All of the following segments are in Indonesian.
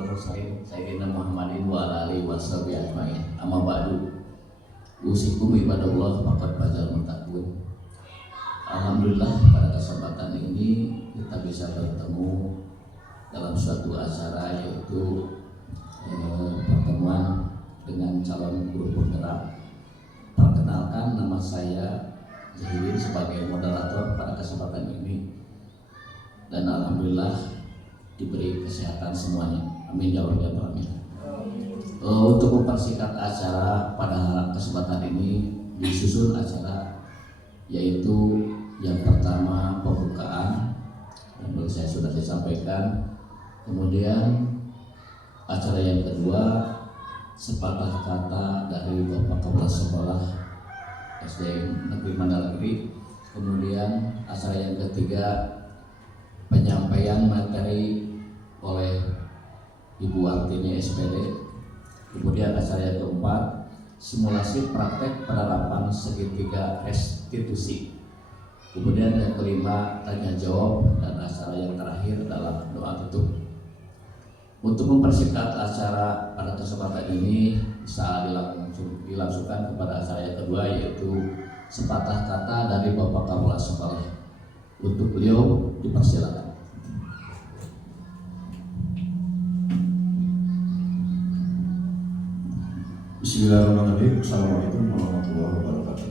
wal mursalin sayyidina Muhammadin wa ala alihi washabihi ajmain. Amma ba'du. Usikum ibadallah faqad fazal muttaqun. Alhamdulillah pada kesempatan ini kita bisa bertemu dalam suatu acara yaitu pertemuan dengan calon guru penggerak. Perkenalkan, nama saya Zahidin sebagai moderator pada kesempatan ini, dan alhamdulillah diberi kesehatan semuanya. Amin ya rabbal alamin. Untuk mempersingkat acara pada kesempatan ini disusun acara yaitu yang pertama pembukaan yang baru saya sudah disampaikan, kemudian acara yang kedua sepatah kata dari Bapak Kepala Sekolah SD Negeri Mandalagri, kemudian acara yang ketiga penyampaian materi oleh Ibu Artini SPD, kemudian acara yang keempat simulasi praktek penerapan segitiga restitusi, kemudian yang kelima tanya jawab, dan acara yang terakhir adalah doa tutup. Untuk mempersingkat acara pada kesempatan ini bisa dilangsungkan kepada acara yang kedua yaitu sepatah kata dari Bapak Kepala Sekolah. Untuk beliau dipersilakan. Bismillahirrahmanirrahim. Assalamualaikum warahmatullahi wabarakatuh.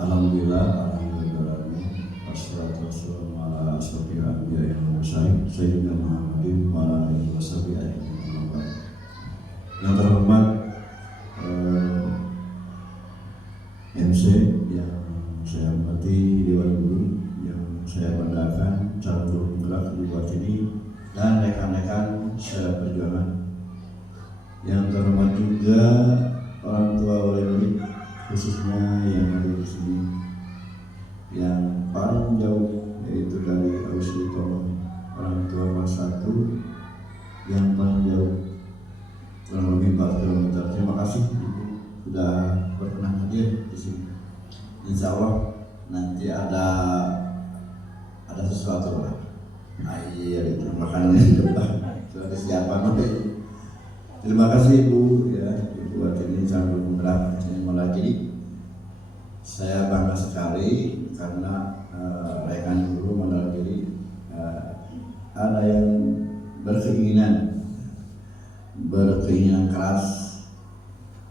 Alhamdulillah, wassalatu wassalamu ala asyrofil anbiya'i wal mursalin sayyidina Muhammadin wa ala alihi washabihi ajmain. Yang terhormat MC yang saya hormati, Dewan Guru yang saya banggakan, calon guru penggerak di buat ini, dan rekan-rekan seperjuangan. Yang terhormat juga orang tua wali murid, khususnya yang ada di sini, yang paling jauh yaitu dari Ausi Tomo, orang tua kelas 1 yang paling jauh kurang lebih 4 km. Terima kasih sudah berkenan hadir di sini. Insya Allah nanti ada sesuatu lah. Iya, itu makanan di depan sudah disiapkan. Terima kasih Ibu, ya Ibu Artini calon guru penggerak ini lagi. Saya bangga sekali karena rekan guru Mandalagiri ada yang berkeinginan keras,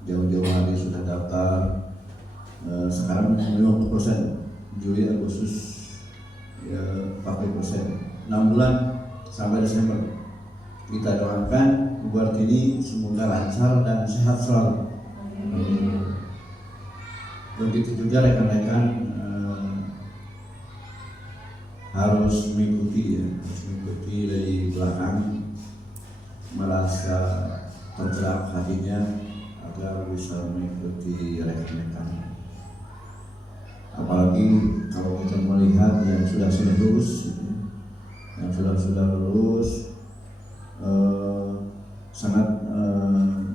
jauh-jauh hari sudah daftar. Sekarang 50%, Juli Agustus ya 40%, 6 bulan sampai Desember. Kita doakan Bu Artini semoga lancar dan sehat selalu. Begitu juga rekan-rekan harus mengikuti dari belakang, merasa tergerak hatinya agar bisa mengikuti rekan-rekan. Apalagi kalau kita melihat yang sudah lulus, sangat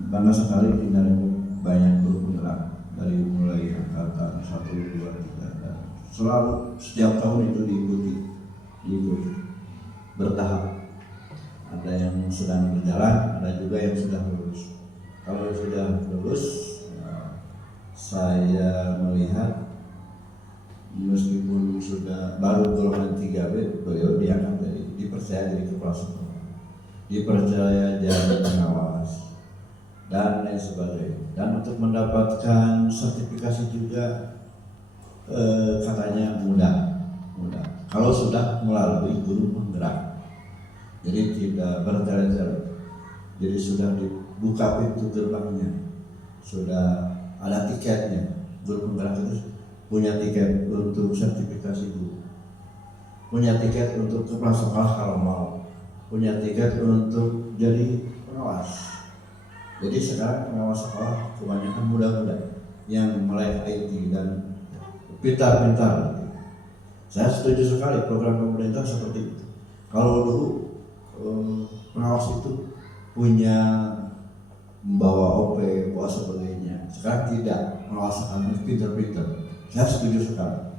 bangga sekali dari banyak guru penggerak dari mulai angkatan 1, 2, 3 dan selalu setiap tahun itu diikuti bertahap. Ada yang sedang berjalan, ada juga yang sudah lulus. Kalau yang sudah lulus, saya melihat meskipun sudah baru golongan 3B, beliau dipercaya jadi kepala sekolah, dipercaya jadi pengawas dan lain sebagainya. Dan untuk mendapatkan sertifikasi juga katanya mudah kalau sudah melalui guru penggerak. Jadi tidak bertele-tele, jadi sudah dibuka pintu gerbangnya, sudah ada tiketnya. Guru penggerak itu punya tiket untuk sertifikasi guru, punya tiket untuk kepala sekolah kalau mau, punya tiket untuk jadi pengawas. Jadi sekarang pengawas sekolah kebanyakan muda-muda yang melek IT dan pintar-pintar. Saya setuju sekali program pemerintah seperti itu. Kalau dulu pengawas itu punya membawa OP, bawa sebagainya. Sekarang tidak, pengawas harus pintar-pintar. Saya setuju sekali.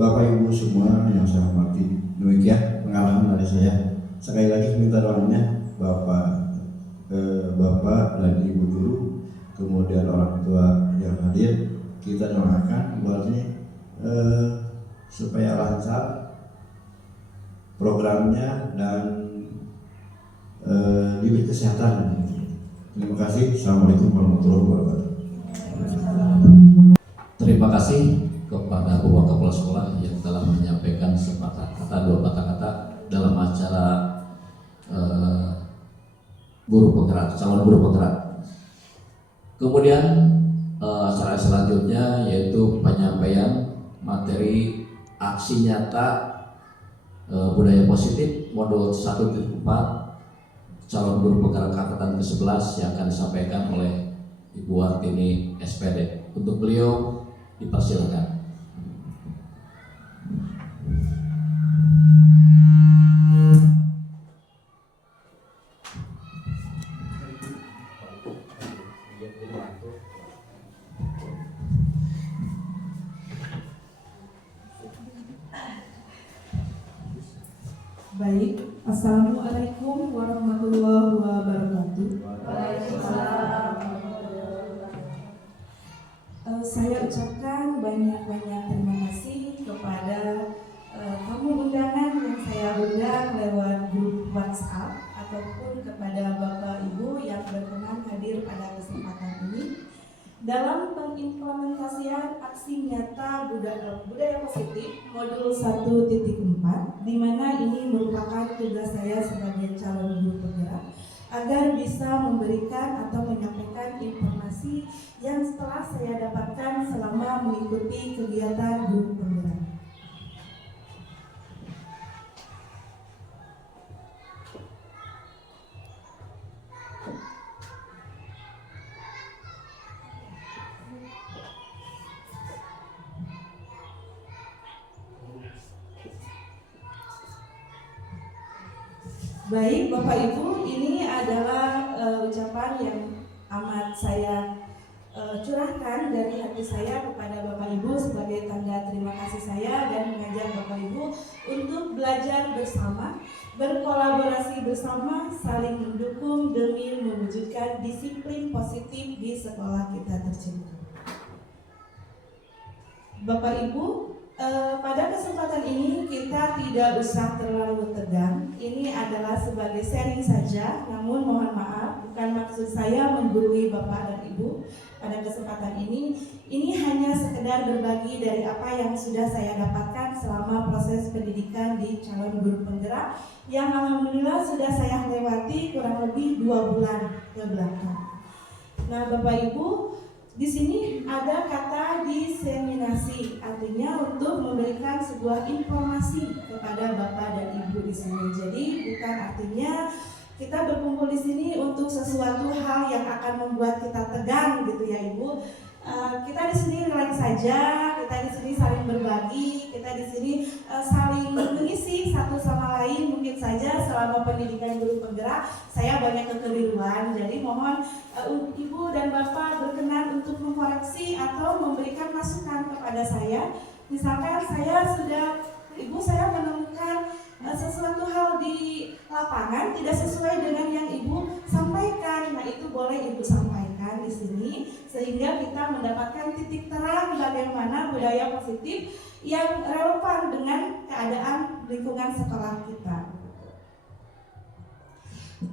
Bapak Ibu semua yang saya hormati, demikian pengalaman dari saya. Sekali lagi minta doanya Bapak dan Ibu guru, kemudian orang tua yang hadir, kita doakan buatnya supaya lancar programnya dan diberi kesehatan. Terima kasih. Assalamualaikum warahmatullahi wabarakatuh. Terima kasih kepada Bapak Kepala Sekolah yang telah menyampaikan dua patah kata dalam acara guru penggerak, calon guru penggerak. Kemudian acara selanjutnya yaitu penyampaian materi aksi nyata budaya positif modul 1.4 calon guru penggerak angkatan ke-11 yang akan disampaikan oleh Ibu Wartini SPD. Untuk beliau dipersilakan. Baik, Assalamualaikum warahmatullahi wabarakatuh. Saya ucapkan banyak-banyak terima kasih kepada tamu undangan yang saya undang lewat grup WhatsApp ataupun kepada Bapak Ibu yang berkenan hadir pada kesempatan ini dalam pengimplementasian aksi nyata budaya positif modul 1.4, di mana ini merupakan tugas saya sebagai calon guru penggerak agar bisa memberikan atau menyampaikan informasi yang setelah saya dapatkan selama mengikuti kegiatan guru penggerak. Baik, Bapak Ibu, ini adalah ucapan yang amat saya curahkan dari hati saya kepada Bapak Ibu sebagai tanda terima kasih saya dan mengajak Bapak Ibu untuk belajar bersama, berkolaborasi bersama, saling mendukung demi mewujudkan disiplin positif di sekolah kita tercinta. Bapak Ibu, pada kesempatan ini kita tidak usah terlalu tegang. Ini adalah sebagai sharing saja, namun mohon maaf, bukan maksud saya menggurui Bapak dan Ibu pada kesempatan ini. Ini hanya sekedar berbagi dari apa yang sudah saya dapatkan selama proses pendidikan di calon guru penggerak yang alhamdulillah sudah saya lewati kurang lebih 2 bulan ke belakang. Nah, Bapak Ibu, di sini ada kata diseminasi, artinya untuk memberikan sebuah informasi kepada Bapak dan Ibu di sini. Jadi bukan artinya kita berkumpul di sini untuk sesuatu hal yang akan membuat kita tegang gitu ya Ibu. Kita di sini relax saja, kita di sini saling berbagi, kita di sini saling mengisi satu sama lain. Mungkin saja selama pendidikan guru penggerak saya banyak kekeliruan, jadi mohon Ibu dan Bapak berkenan untuk mengkoreksi atau memberikan masukan kepada saya. Misalkan Ibu saya menemukan sesuatu hal di lapangan tidak sesuai dengan yang Ibu sampaikan, nah itu boleh Ibu sampaikan di sini sehingga kita mendapatkan titik terang bagaimana budaya positif yang relevan dengan keadaan lingkungan sekolah kita.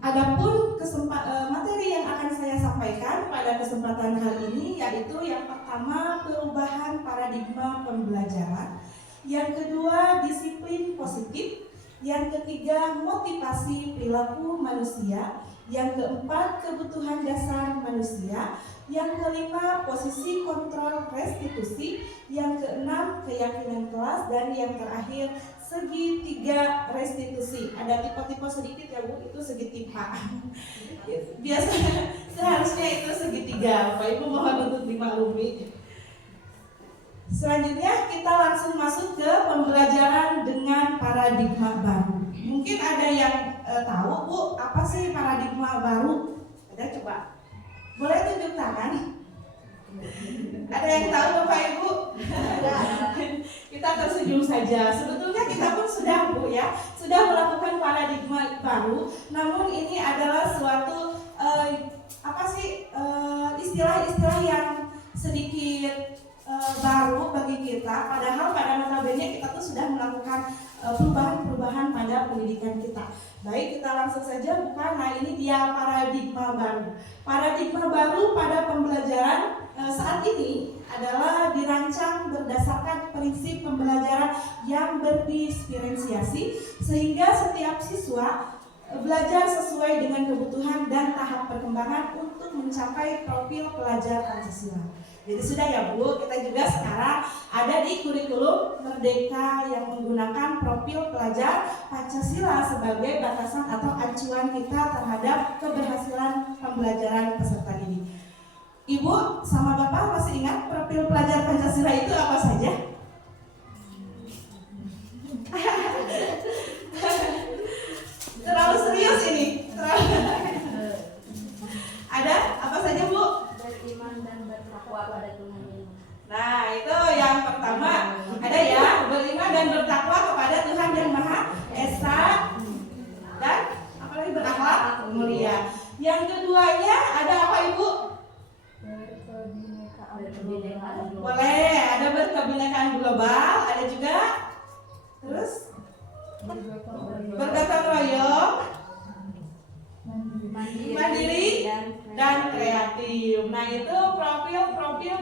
Adapun materi yang akan saya sampaikan pada kesempatan kali ini yaitu yang pertama perubahan paradigma pembelajaran, yang kedua disiplin positif, yang ketiga motivasi perilaku manusia, yang keempat kebutuhan dasar manusia, yang kelima posisi kontrol restitusi, yang keenam keyakinan kelas, dan yang terakhir segitiga restitusi. Ada tipe-tipe sedikit ya Bu, itu segitiga. Biasanya seharusnya itu segitiga. Bapak Ibu mohon untuk dimaklumi. Selanjutnya kita langsung masuk ke pembelajaran dengan paradigma baru. Mungkin ada yang tahu Bu, apa sih paradigma baru? Ada coba. Boleh tunjuk tangan. Ada yang tahu Bapak Ibu? Kita tersenyum saja. Sebetulnya kita pun sudah Bu ya, sudah melakukan paradigma baru. Namun ini adalah suatu istilah-istilah yang sedikit baru bagi kita. Padahal pada notabene kita tuh sudah melakukan perubahan-perubahan pada pendidikan kita. Baik, kita langsung saja buka. Nah, ini dia paradigma baru. Paradigma baru pada pembelajaran saat ini adalah dirancang berdasarkan prinsip pembelajaran yang berdiferensiasi, sehingga setiap siswa belajar sesuai dengan kebutuhan dan tahap perkembangan untuk mencapai profil pelajar Pancasila. Jadi sudah ya Bu, kita juga sekarang ada di kurikulum Merdeka yang menggunakan profil pelajar Pancasila sebagai batasan atau acuan kita terhadap keberhasilan pembelajaran peserta didik. Ibu sama Bapak masih ingat profil pelajar Pancasila itu apa saja? Terlalu serius ini. Ada apa saja Bu? Beriman dan bertakwa pada Tuhan. Nah, itu yang pertama. Ada ya, beriman dan bertakwa kepada Tuhan yang Maha Esa, dan apalagi berakhlak mulia. Yang keduanya ada apa Ibu? Boleh, ada berkebinekaan global, ada juga terus bergotong royong, mandiri dan kreatif. Nah, itu profil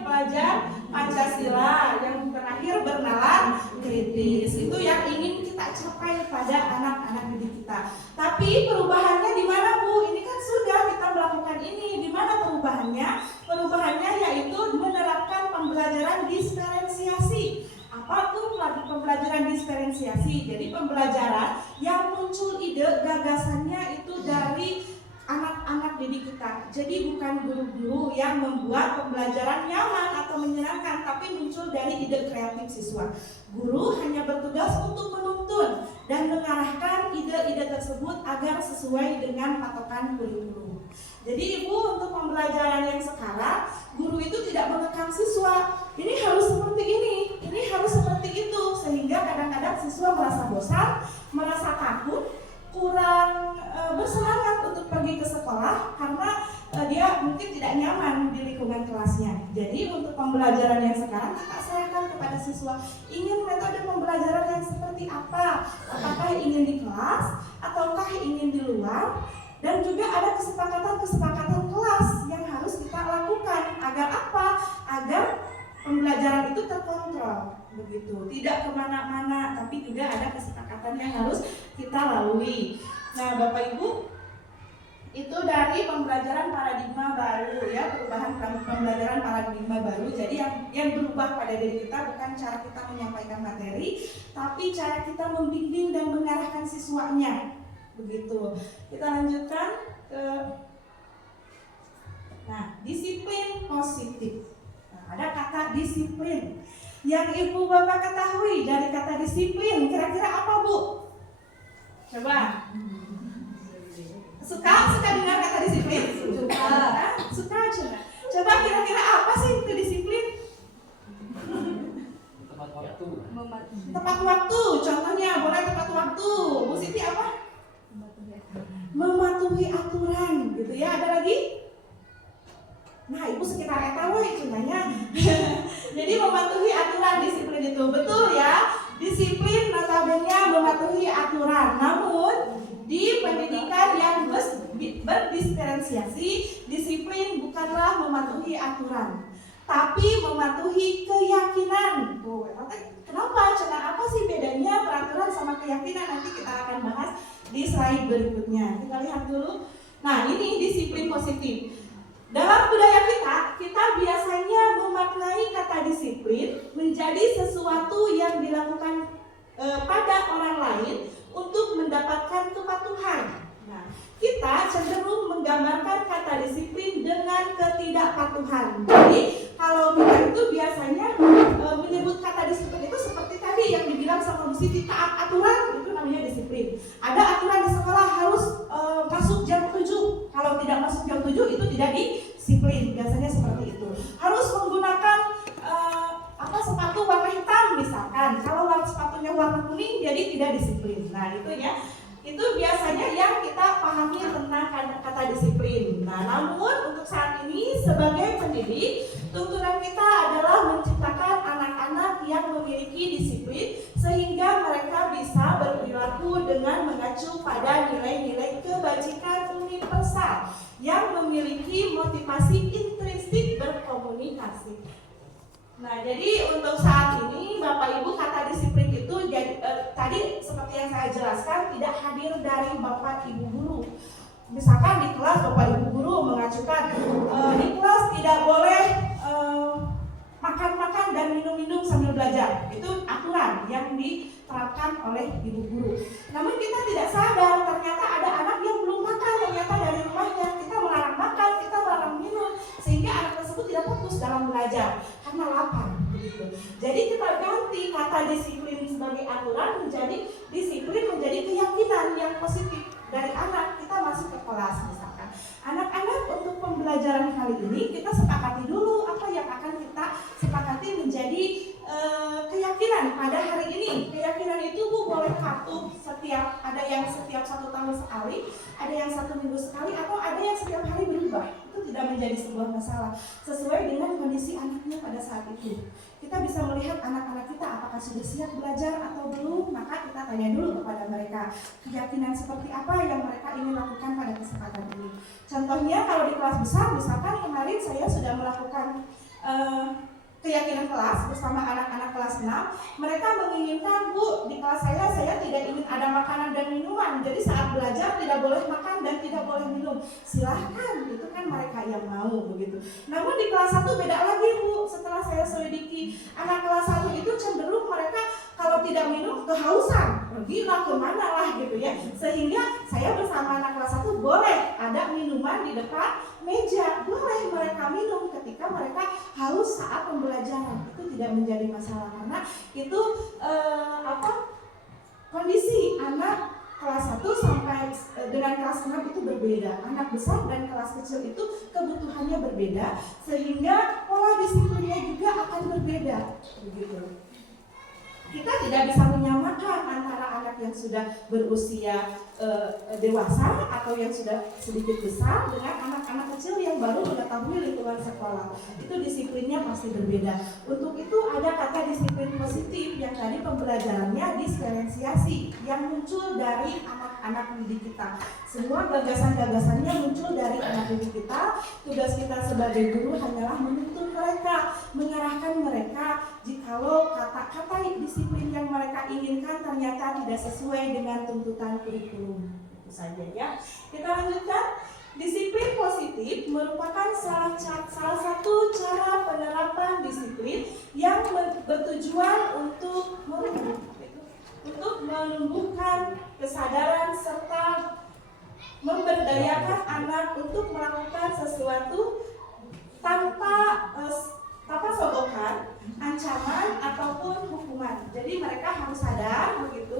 pelajar Pancasila. Yang terakhir bernalar kritis. Itu yang ingin kita capai pada anak-anak didik kita. Tapi perubahannya di mana Bu? Ini kan sudah kita melakukan ini. Di mana perubahannya? Perubahannya yaitu menerapkan pembelajaran diferensiasi. Apa tuh pembelajaran diferensiasi? Jadi pembelajaran yang muncul ide gagasannya itu dari anak-anak didik kita. Jadi bukan guru-guru yang membuat pembelajaran nyaman atau menyenangkan, tapi muncul dari ide kreatif siswa. Guru hanya bertugas untuk menuntun dan mengarahkan ide-ide tersebut agar sesuai dengan patokan kurikulum. Jadi Ibu, untuk pembelajaran yang sekarang, guru itu tidak mengekang siswa. Ini harus seperti ini harus seperti itu, sehingga kadang-kadang siswa merasa bosan, merasa takut, kurang bersemangat untuk pergi ke sekolah karena dia mungkin tidak nyaman di lingkungan kelasnya. Jadi untuk pembelajaran yang sekarang kita serahkan kepada siswa, ingin metode pembelajaran yang seperti apa? Apakah ingin di kelas ataukah ingin di luar? Dan juga ada kesepakatan kelas yang harus kita lakukan. Agar apa? Agar pembelajaran itu terkontrol, begitu, tidak kemana-mana, tapi juga ada kesepakatan yang harus kita lalui. Nah, Bapak Ibu, itu dari pembelajaran paradigma baru ya, perubahan pembelajaran paradigma baru. Jadi yang berubah pada diri kita bukan cara kita menyampaikan materi, tapi cara kita membimbing dan mengarahkan siswanya, begitu. Kita lanjutkan ke disiplin positif. Ada kata disiplin. Yang Ibu Bapak ketahui dari kata disiplin, kira-kira apa Bu? Coba. Suka dengar kata disiplin? Suka. Coba kira-kira apa sih itu disiplin? Tepat waktu. Contohnya boleh tepat waktu. Bu Siti apa? Mematuhi aturan, gitu ya. Ada lagi? Nah, Ibu sekitar tahu contohnya. Jadi mematuhi aturan, disiplin itu betul ya. Disiplin notabene mematuhi aturan. Namun di pendidikan yang berdiferensiasi, disiplin bukanlah mematuhi aturan, tapi mematuhi keyakinan. Kenapa? Apa sih bedanya peraturan sama keyakinan? Nanti kita akan bahas di slide berikutnya. Kita lihat dulu. Nah, ini disiplin positif. Dalam budaya kita biasanya memaknai kata disiplin menjadi sesuatu yang dilakukan pada orang lain untuk mendapatkan kepatuhan. Nah, kita cenderung menggambarkan kata disiplin dengan ketidakpatuhan. Jadi, kalau kita itu biasanya menyebut kata disiplin itu seperti tadi yang dibilang sama Bu Siti, taat aturan, itu namanya disiplin. Ada aturan di sekolah harus masuk jam 7. Kalau tidak masuk jam 7 itu tidak disiplin. disiplin, biasanya seperti itu. Harus menggunakan sepatu warna hitam misalkan. Kalau sepatunya warna kuning jadi tidak disiplin. Nah itu ya, itu biasanya yang kita pahami tentang kata disiplin. Nah namun untuk saat ini sebagai pendidik, tuntunan kita adalah menciptakan anak-anak yang memiliki disiplin sehingga mereka bisa berperilaku dengan mengacu pada nilai-nilai kebajikan universal yang memiliki motivasi intrinsik berkomunikasi. Nah, jadi untuk saat ini Bapak Ibu kata disiplin itu tadi seperti yang saya jelaskan tidak hadir dari Bapak Ibu guru. Misalkan di kelas Bapak Ibu guru mengajukan di kelas tidak boleh makan-makan dan minum-minum sambil belajar. Itu aturan yang diterapkan oleh ibu guru. Namun kita tidak sadar ternyata ada anak yang belum makan ternyata dari rumahnya. Kita melarang makan, kita melarang minum, sehingga anak tersebut tidak fokus dalam belajar karena lapar. Begitu. Jadi kita ganti kata disiplin sebagai aturan menjadi disiplin menjadi keyakinan yang positif dari anak. Kita masuk ke kelas misalkan. Anak-anak untuk pembelajaran kali ini kita sepakati dulu apa yang akan kita sepakati menjadi keyakinan pada hari ini. Keyakinan itu Bu boleh patuh ada yang setiap 1 tahun sekali, ada yang 1 minggu sekali, atau ada yang setiap hari berubah. Itu tidak menjadi sebuah masalah sesuai dengan kondisi anaknya pada saat itu. Kita bisa melihat anak-anak kita apakah sudah siap belajar atau belum, maka kita tanya dulu kepada mereka keyakinan seperti apa yang mereka ingin lakukan pada kesempatan ini. Contohnya kalau di kelas besar, misalkan kemarin saya sudah melakukan keyakinan kelas bersama anak-anak kelas 6. Mereka menginginkan, Bu, di kelas saya tidak ingin ada makanan dan minuman. Jadi saat belajar tidak boleh makan dan tidak boleh minum. Silahkan, itu kan mereka yang mau begitu. Namun di kelas 1 beda lagi, Bu. Setelah saya selidiki, anak kelas 1 itu cenderung mereka kalau tidak minum kehausan, pergilah kemana lah gitu ya. Sehingga saya bersama anak kelas 1 boleh ada minuman di depan meja, boleh mereka minum ketika mereka haus saat pembelajaran. Itu tidak menjadi masalah karena itu kondisi anak kelas 1 sampai dengan kelas 6 itu berbeda. Anak besar dan kelas kecil itu kebutuhannya berbeda sehingga pola disiplinnya juga akan berbeda begitu. Kita tidak bisa menyamakan antara anak yang sudah berusia dewasa atau yang sudah sedikit besar dengan anak-anak kecil yang baru mengetahui lingkungan sekolah. Itu disiplinnya pasti berbeda. Untuk itu ada kata disiplin positif yang tadi pembelajarannya diferensiasi yang muncul dari anak-anak didik kita. Semua gagasan-gagasannya muncul dari anak didik kita. Tugas kita sebagai guru hanyalah menuntun mereka, mengarahkan mereka jikalau kata-kata disiplin yang mereka inginkan ternyata tidak sesuai dengan tuntutan kurikulum. Itu saja ya. Kita lanjutkan. Disiplin positif merupakan salah satu cara penerapan disiplin yang bertujuan untuk menumbuhkan kesadaran serta memberdayakan anak untuk melakukan sesuatu tanpa sogokan, ancaman ataupun hukuman. Jadi mereka harus sadar begitu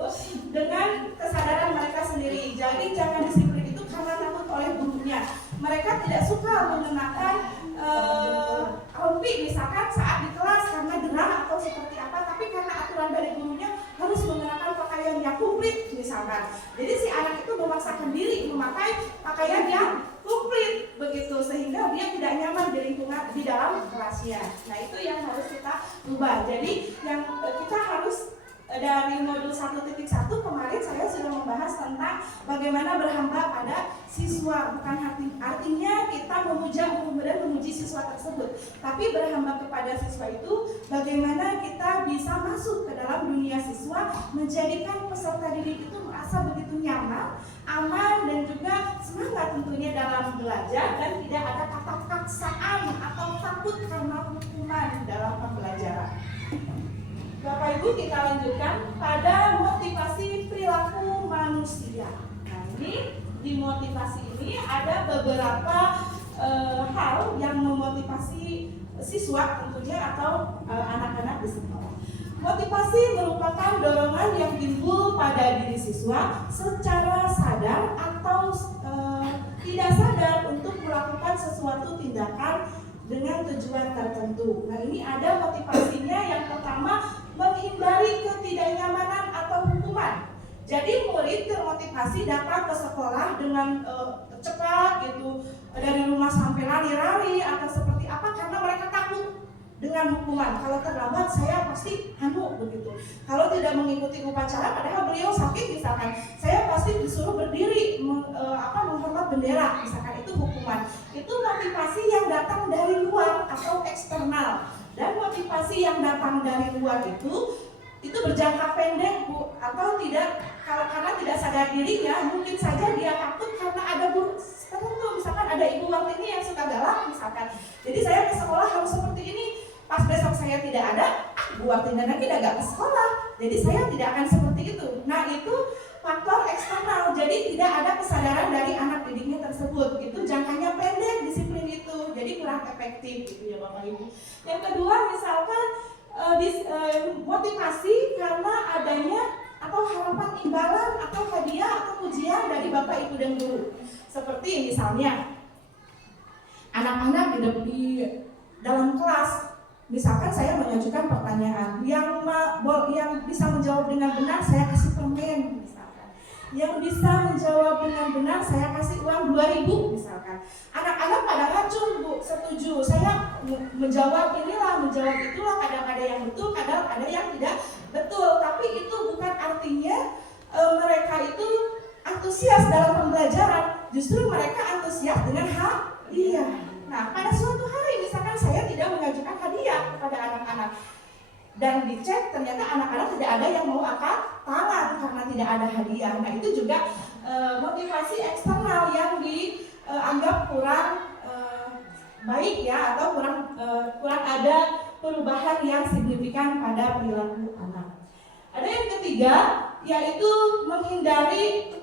dengan kesadaran mereka sendiri. Jadi jangan disiplin itu karena takut oleh gurunya. Mereka tidak suka mengenakan rompi misalkan saat di kelas karena gerah atau seperti apa, tapi karena aturan dari gurunya harus mengenakan pakaian yang komplit misalkan. Jadi si anak itu memaksakan diri memakai pakaian yang komplit begitu sehingga dia tidak nyaman di lingkungan di dalam kelasnya. Nah itu yang harus kita ubah. Jadi yang kita harus dari modul 1.1 kemarin saya sudah membahas tentang bagaimana berhamba pada siswa. Bukan artinya kita memuji siswa tersebut, tapi berhamba kepada siswa itu bagaimana kita bisa masuk ke dalam dunia siswa, menjadikan peserta didik itu merasa begitu nyaman, aman, dan juga semangat tentunya dalam belajar dan tidak ada kata paksaan atau takut karena hukuman dalam pembelajaran. Bapak Ibu, kita lanjutkan pada motivasi perilaku manusia. Nah ini di motivasi ini ada beberapa hal yang memotivasi siswa tentunya atau anak-anak di sekolah. Motivasi merupakan dorongan yang timbul pada diri siswa secara sadar atau tidak sadar untuk melakukan sesuatu tindakan dengan tujuan tertentu. Nah, ini ada motivasinya. Yang pertama, menghindari ketidaknyamanan atau hukuman. Jadi murid termotivasi datang ke sekolah dengan cepat gitu, dari rumah sampai lari-lari atau seperti apa, karena mereka takut dengan hukuman. Kalau terlambat saya pasti begitu. Kalau tidak mengikuti upacara, padahal beliau sakit misalkan, saya pasti disuruh berdiri menghormat bendera, misalkan itu hukuman. Itu motivasi yang datang dari luar atau eksternal. Dan motivasi yang datang dari luar itu berjangka pendek, Bu, atau tidak, karena tidak sadar dirinya, mungkin saja dia takut karena ada guru tertentu, misalkan ada Ibu Wartini yang suka galak misalkan. Jadi saya ke sekolah harus seperti ini. Pas besok saya tidak ada, Bu Wartini lagi tidak ke sekolah. Jadi saya tidak akan seperti itu. Nah, itu faktor eksternal. Jadi tidak ada kesadaran dari anak didiknya tersebut. Itu jangkanya pendek disiplin itu. Jadi kurang efektif gitu ya Bapak Ibu. Yang kedua, misalkan motivasi karena adanya atau harapan imbalan atau hadiah atau pujian dari Bapak Ibu dan guru. Seperti misalnya anak-anak di dalam kelas, misalkan saya mengajukan pertanyaan, yang bisa menjawab dengan benar saya kasih permen misalkan. Yang bisa menjawab dengan benar saya kasih uang 2.000 misalkan. Anak-anak pada racun, Bu, setuju. Saya menjawab inilah, menjawab itulah, kadang ada yang betul, kadang ada yang tidak betul. Tapi itu bukan artinya mereka itu antusias dalam pembelajaran. Justru mereka antusias dengan hadiah. Nah, pada suatu hari misalkan saya tidak mengajukan hadiah kepada anak-anak dan dicek ternyata anak-anak tidak ada yang mau angkat tangan karena tidak ada hadiah. Nah, itu juga motivasi eksternal yang dianggap kurang baik ya, atau kurang ada perubahan yang signifikan pada perilaku anak. Ada yang ketiga, yaitu menghindari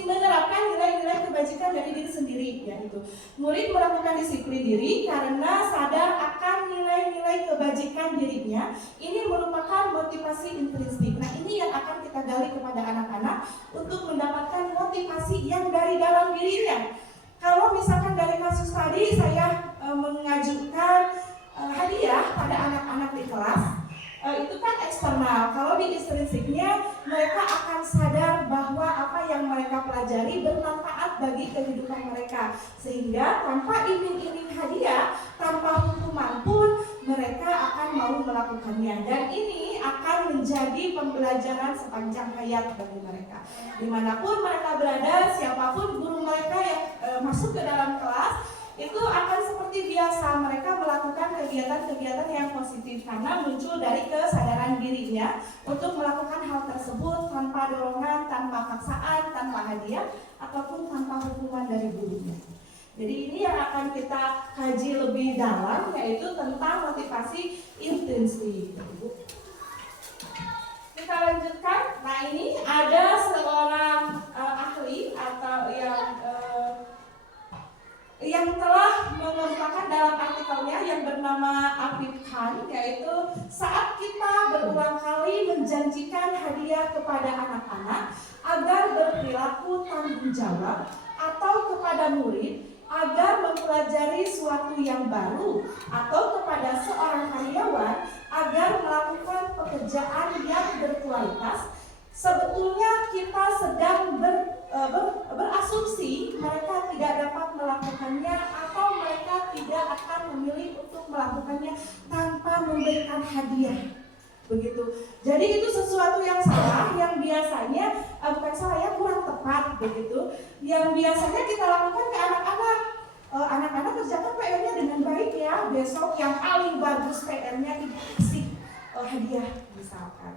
menerapkan nilai-nilai kebajikan dari diri sendiri, yaitu murid melakukan disiplin diri karena sadar akan nilai-nilai kebajikan dirinya. Ini merupakan motivasi intrinsik. Nah, ini yang akan kita gali kepada anak-anak untuk mendapatkan motivasi yang dari dalam dirinya. Kalau misalkan dari kasus tadi saya mengajukan hadiah pada anak-anak di kelas, itu kan eksternal. Kalau di intrinsiknya mereka akan sadar bahwa apa yang mereka pelajari bermanfaat bagi kehidupan mereka, sehingga tanpa iming-iming hadiah, tanpa hukuman pun mereka akan mau melakukannya. Dan ini akan menjadi pembelajaran sepanjang hayat bagi mereka. Dimanapun mereka berada, siapapun guru mereka yang masuk ke dalam kelas, itu akan seperti biasa mereka melakukan kegiatan-kegiatan yang positif karena muncul dari kesadaran dirinya untuk melakukan hal tersebut tanpa dorongan, tanpa paksaan, tanpa hadiah ataupun tanpa hukuman dari gurunya. Jadi ini yang akan kita kaji lebih dalam, yaitu tentang motivasi intrinsik. Kita lanjutkan. Nah, ini ada seorang ahli atau yang telah mengemukakan dalam artikelnya yang bernama Afif Khan, yaitu saat kita berulang kali menjanjikan hadiah kepada anak-anak agar berperilaku tanggung jawab atau kepada murid agar mempelajari suatu yang baru atau kepada seorang karyawan agar melakukan pekerjaan yang berkualitas, sebetulnya kita sedang berasumsi mereka tidak dapat melakukannya atau mereka tidak akan memilih untuk melakukannya tanpa memberikan hadiah. Begitu. Jadi itu sesuatu yang salah, yang biasanya bukan salah ya, kurang tepat begitu. Yang biasanya kita lakukan ke anak-anak. Anak-anak kerjakan PR-nya dengan baik ya. Besok yang paling bagus PR-nya dikasih hadiah misalkan.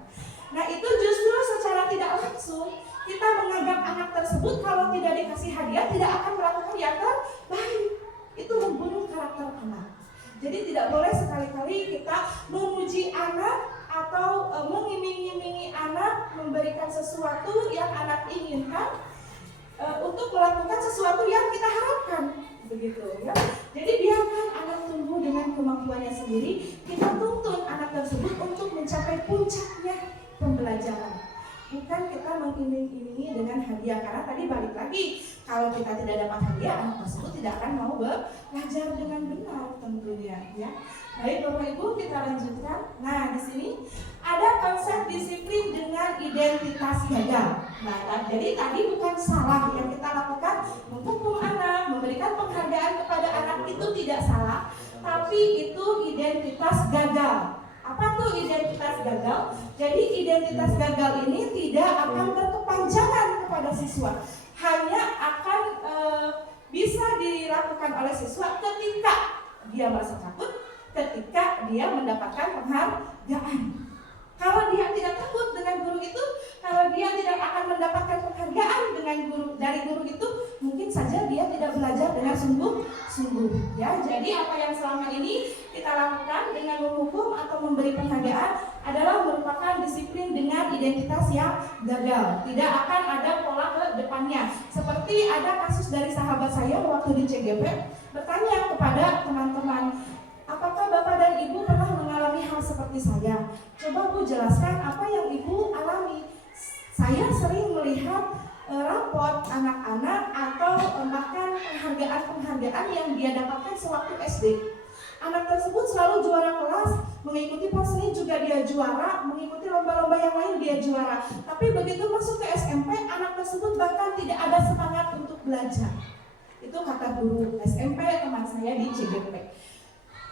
Nah, itu justru secara tidak langsung kita menganggap anak tersebut kalau tidak dikasih hadiah tidak akan melakukan yang terbaik. Itu membunuh karakter anak. Jadi tidak boleh sekali-kali kita memuji anak atau mengiming-imingi anak, memberikan sesuatu yang anak inginkan untuk melakukan sesuatu yang kita harapkan, begitu ya. Jadi biarkan anak tumbuh dengan kemampuannya sendiri. Kita tuntun anak tersebut untuk mencapai puncaknya pembelajaran. bukan kita mengiming-imingi dengan hadiah, karena tadi balik lagi, kalau kita tidak dapat hadiah, anak tersebut tidak akan mau belajar dengan benar tentunya, ya. Baik Bapak Ibu, kita lanjutkan. Nah, di sini ada konsep disiplin dengan identitas gagal. Nah, jadi tadi bukan salah yang kita lakukan, menghukum anak, memberikan penghargaan kepada anak itu tidak salah, tapi itu identitas gagal. Apa tuh identitas gagal? Jadi identitas gagal ini tidak akan berkepanjangan kepada siswa, hanya akan bisa dilakukan oleh siswa ketika dia merasa takut, ketika dia mendapatkan penghargaan. Kalau dia tidak takut dengan guru itu, kalau dia tidak akan mendapatkan penghargaan dari guru itu, mungkin saja dia tidak belajar dengan sungguh-sungguh. Ya, jadi apa yang selama ini kita lakukan dengan menghukum atau memberi penghargaan adalah merupakan disiplin dengan identitas yang gagal. Tidak akan ada pola ke depannya. Seperti ada kasus dari sahabat saya waktu di CGP, bertanya kepada teman-teman, apakah Bapak dan Ibu pernah mengalami hal seperti saya? Coba Bu jelaskan apa yang Ibu alami. Saya sering melihat raport anak-anak atau bahkan penghargaan-penghargaan yang dia dapatkan sewaktu SD. Anak tersebut selalu juara kelas, mengikuti POSNI juga dia juara, mengikuti lomba-lomba yang lain dia juara. Tapi begitu masuk ke SMP, anak tersebut bahkan tidak ada semangat untuk belajar. Itu kata guru SMP teman saya di CGP.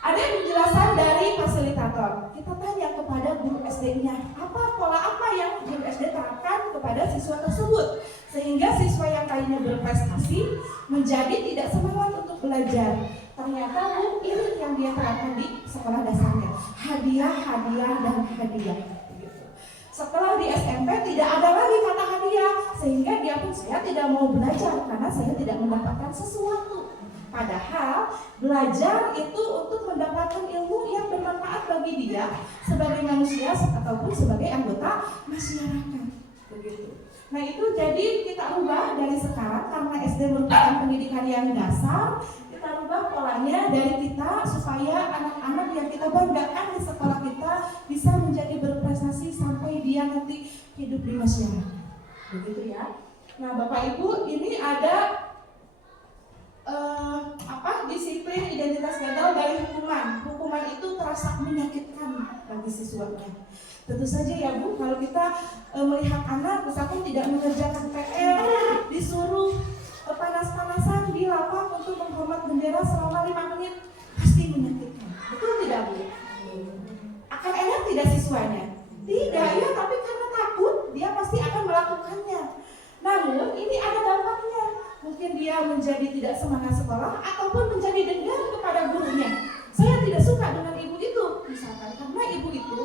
Ada penjelasan dari fasilitator. Kita tanya kepada guru SD-nya, pola apa yang guru SD terapkan kepada siswa tersebut, sehingga siswa yang tadinya berprestasi menjadi tidak semangat untuk belajar. Ternyata Bu, ini yang dia terapkan di sekolah dasarnya, hadiah, dan hadiah. Setelah di SMP tidak ada lagi kata hadiah, sehingga dia pun, saya tidak mau belajar karena saya tidak mendapatkan sesuatu. Padahal belajar itu untuk mendapatkan ilmu yang bermanfaat bagi dia sebagai manusia ataupun sebagai anggota masyarakat. Begitu. Nah itu jadi kita ubah dari sekarang, karena SD merupakan pendidikan yang dasar, kita ubah polanya dari kita supaya anak-anak yang kita banggakan di sekolah kita bisa menjadi berprestasi sampai dia nanti hidup di masyarakat. Begitu ya. Nah Bapak Ibu, ini ada disiplin identitas gagal dari hukuman. Hukuman itu terasa menyakitkan bagi siswanya. Tentu saja ya Bu, kalau kita melihat anak misalkan tidak mengerjakan PR, disuruh panas-panasan di lapang untuk menghormat bendera selama 5 menit, pasti menyakitkan. Betul tidak Bu? Akan enak tidak siswanya? Tidak ya, tapi karena takut dia pasti akan melakukannya. Namun ini ada dampaknya. Mungkin dia menjadi tidak semangat sekolah ataupun menjadi dendam kepada gurunya. Saya tidak suka dengan ibu itu, misalkan, karena ibu itu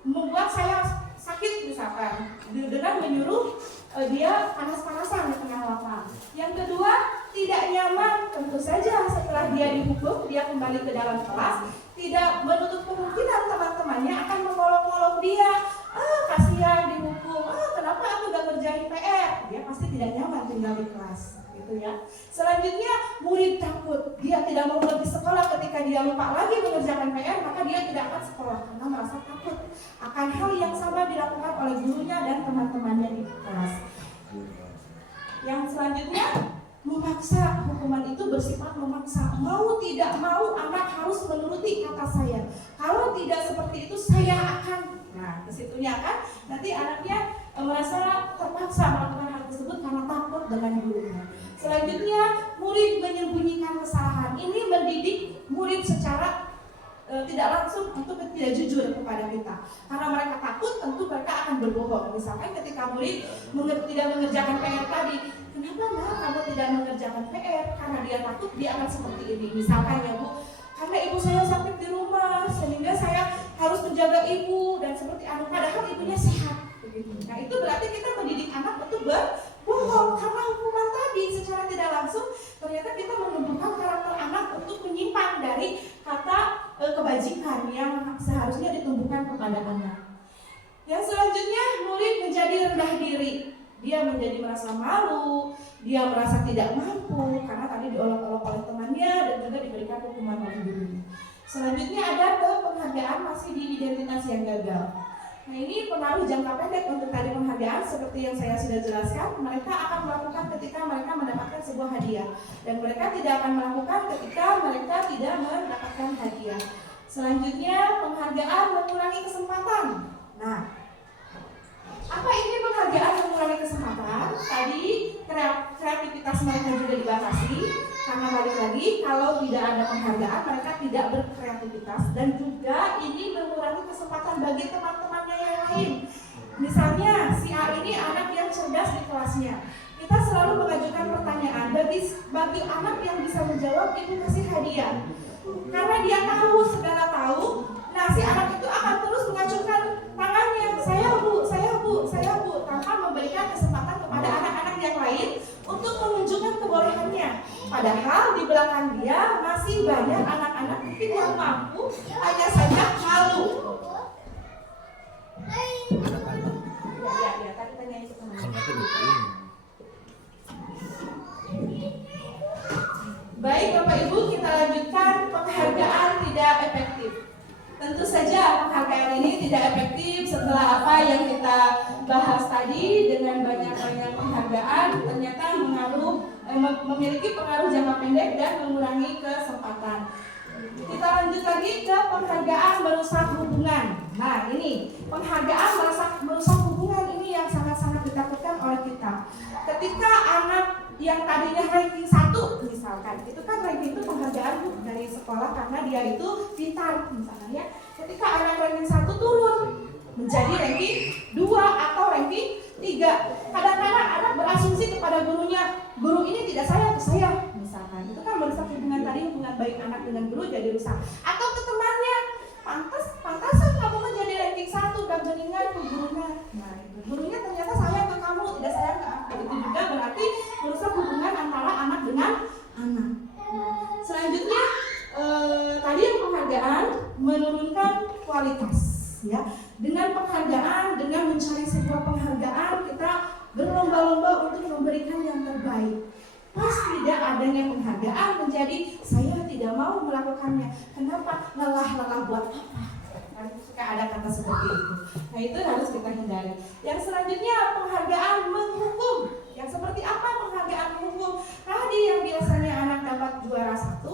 membuat saya sakit, misalkan, dengan menyuruh dia panas-panasan di tengah lapang. Yang kedua, tidak nyaman. Tentu saja setelah dia dihukum, dia kembali ke dalam kelas, tidak menutup kemungkinan teman-temannya akan mengolok-olok dia. Kasihan dihukum, kenapa aku gak ngerjain PR? Dia pasti tidak nyaman tinggal di kelas, gitu ya. Selanjutnya, murid takut, dia tidak mau pergi sekolah. Ketika dia lupa lagi mengerjakan PR, maka dia tidak akan sekolah karena merasa takut akan hal yang sama dilakukan oleh gurunya dan teman-temannya di kelas. Yang selanjutnya, memaksa. Hukuman itu bersifat memaksa. Mau tidak mau anak harus menuruti kata saya. Kalau tidak seperti itu saya akan. Nah, kesitunya kan nanti anaknya merasa terpaksa melakukan hal tersebut karena takut dengan gurunya. Selanjutnya, murid menyembunyikan kesalahan. Ini mendidik murid secara tidak langsung untuk tidak jujur kepada kita. Karena mereka takut, tentu mereka akan berbohong. Misalkan ketika murid tidak mengerjakan PR tadi, kenapa kamu tidak mengerjakan PR? Karena dia takut dia akan seperti ini. Misalkan ya Bu, karena ibu saya sakit di rumah sehingga saya harus menjaga ibu dan seperti anak, padahal ibunya sehat. Begitu. Nah itu berarti kita mendidik anak untuk berbohong karena hukuman tadi secara tidak langsung ternyata kita menumbuhkan karakter anak untuk menyimpan dari kata kebajikan yang seharusnya ditumbuhkan kepada anak. Yang selanjutnya, murid menjadi rendah diri. Dia menjadi merasa malu, dia merasa tidak mampu karena tadi diolok-olok oleh temannya dan juga diberikan hukuman oleh gurunya. Selanjutnya ada penghargaan masih di identitas yang gagal. Nah ini pengaruh jangka pendek untuk tadi penghargaan seperti yang saya sudah jelaskan. Mereka akan melakukan ketika mereka mendapatkan sebuah hadiah, dan mereka tidak akan melakukan ketika mereka tidak mendapatkan hadiah. Selanjutnya penghargaan mengurangi kesempatan. Nah, apa ini penghargaan mengurangi kesempatan? Tadi kreativitas mereka juga dibatasi, karena balik lagi kalau tidak ada penghargaan mereka tidak berkreativitas, dan juga ini mengurangi kesempatan bagi teman-temannya yang lain. Misalnya si A ini anak yang cerdas di kelasnya, kita selalu mengajukan pertanyaan, bagi anak yang bisa menjawab ibu kasih hadiah, karena dia tahu, segala tahu. Nah si anak itu akan terus mengacungkan tangannya, saya bu, tanpa memberikan kesempatan kepada anak-anak yang lain untuk menunjukkan kebolehannya. Padahal di belakang dia masih banyak anak-anak mungkin yang mampu, hanya saja malu. Ya, tadi tanya itu teman. Baik Bapak Ibu, kita lanjutkan penghargaan tidak efektif. Tentu saja penghargaan ini tidak efektif setelah apa yang kita bahas tadi. Dengan banyak-banyak penghargaan ternyata memiliki pengaruh jangka pendek dan mengurangi kesempatan. Kita lanjut lagi ke penghargaan merusak hubungan. Nah ini penghargaan merusak hubungan ini yang sangat-sangat ditakutkan oleh kita. Ketika anak yang tadinya ranking 1 misalkan, itu kan ranking itu penghargaan dari sekolah karena dia itu pintar misalnya ya. Ketika anak ranking 1 turun menjadi ranking 2 atau ranking 3, kadang-kadang anak berasumsi kepada gurunya, guru ini tidak sayang ke saya misalkan. Itu kan merusak hubungan tadi, hubungan baik anak dengan guru jadi rusak. Atau ke temannya, pantasan kamu menjadi ranking 1 dan mendingan ke gurunya. Nah itu gurunya ternyata sayang ke kamu, tidak sayang ke aku. Itu juga berarti merusak hubungan antara anak dengan anak. Selanjutnya tadi yang penghargaan menurunkan kualitas ya. Dengan penghargaan, dengan mencari sebuah penghargaan, kita berlomba-lomba untuk memberikan yang terbaik. Pas tidak adanya penghargaan menjadi saya tidak mau melakukannya. Kenapa? Lelah buat apa? Kan suka ada kata seperti itu. Nah itu harus kita hindari. Yang selanjutnya penghargaan menghukum. Yang seperti apa penghargaan menghukum? Tadi yang biasanya anak dapat juara 1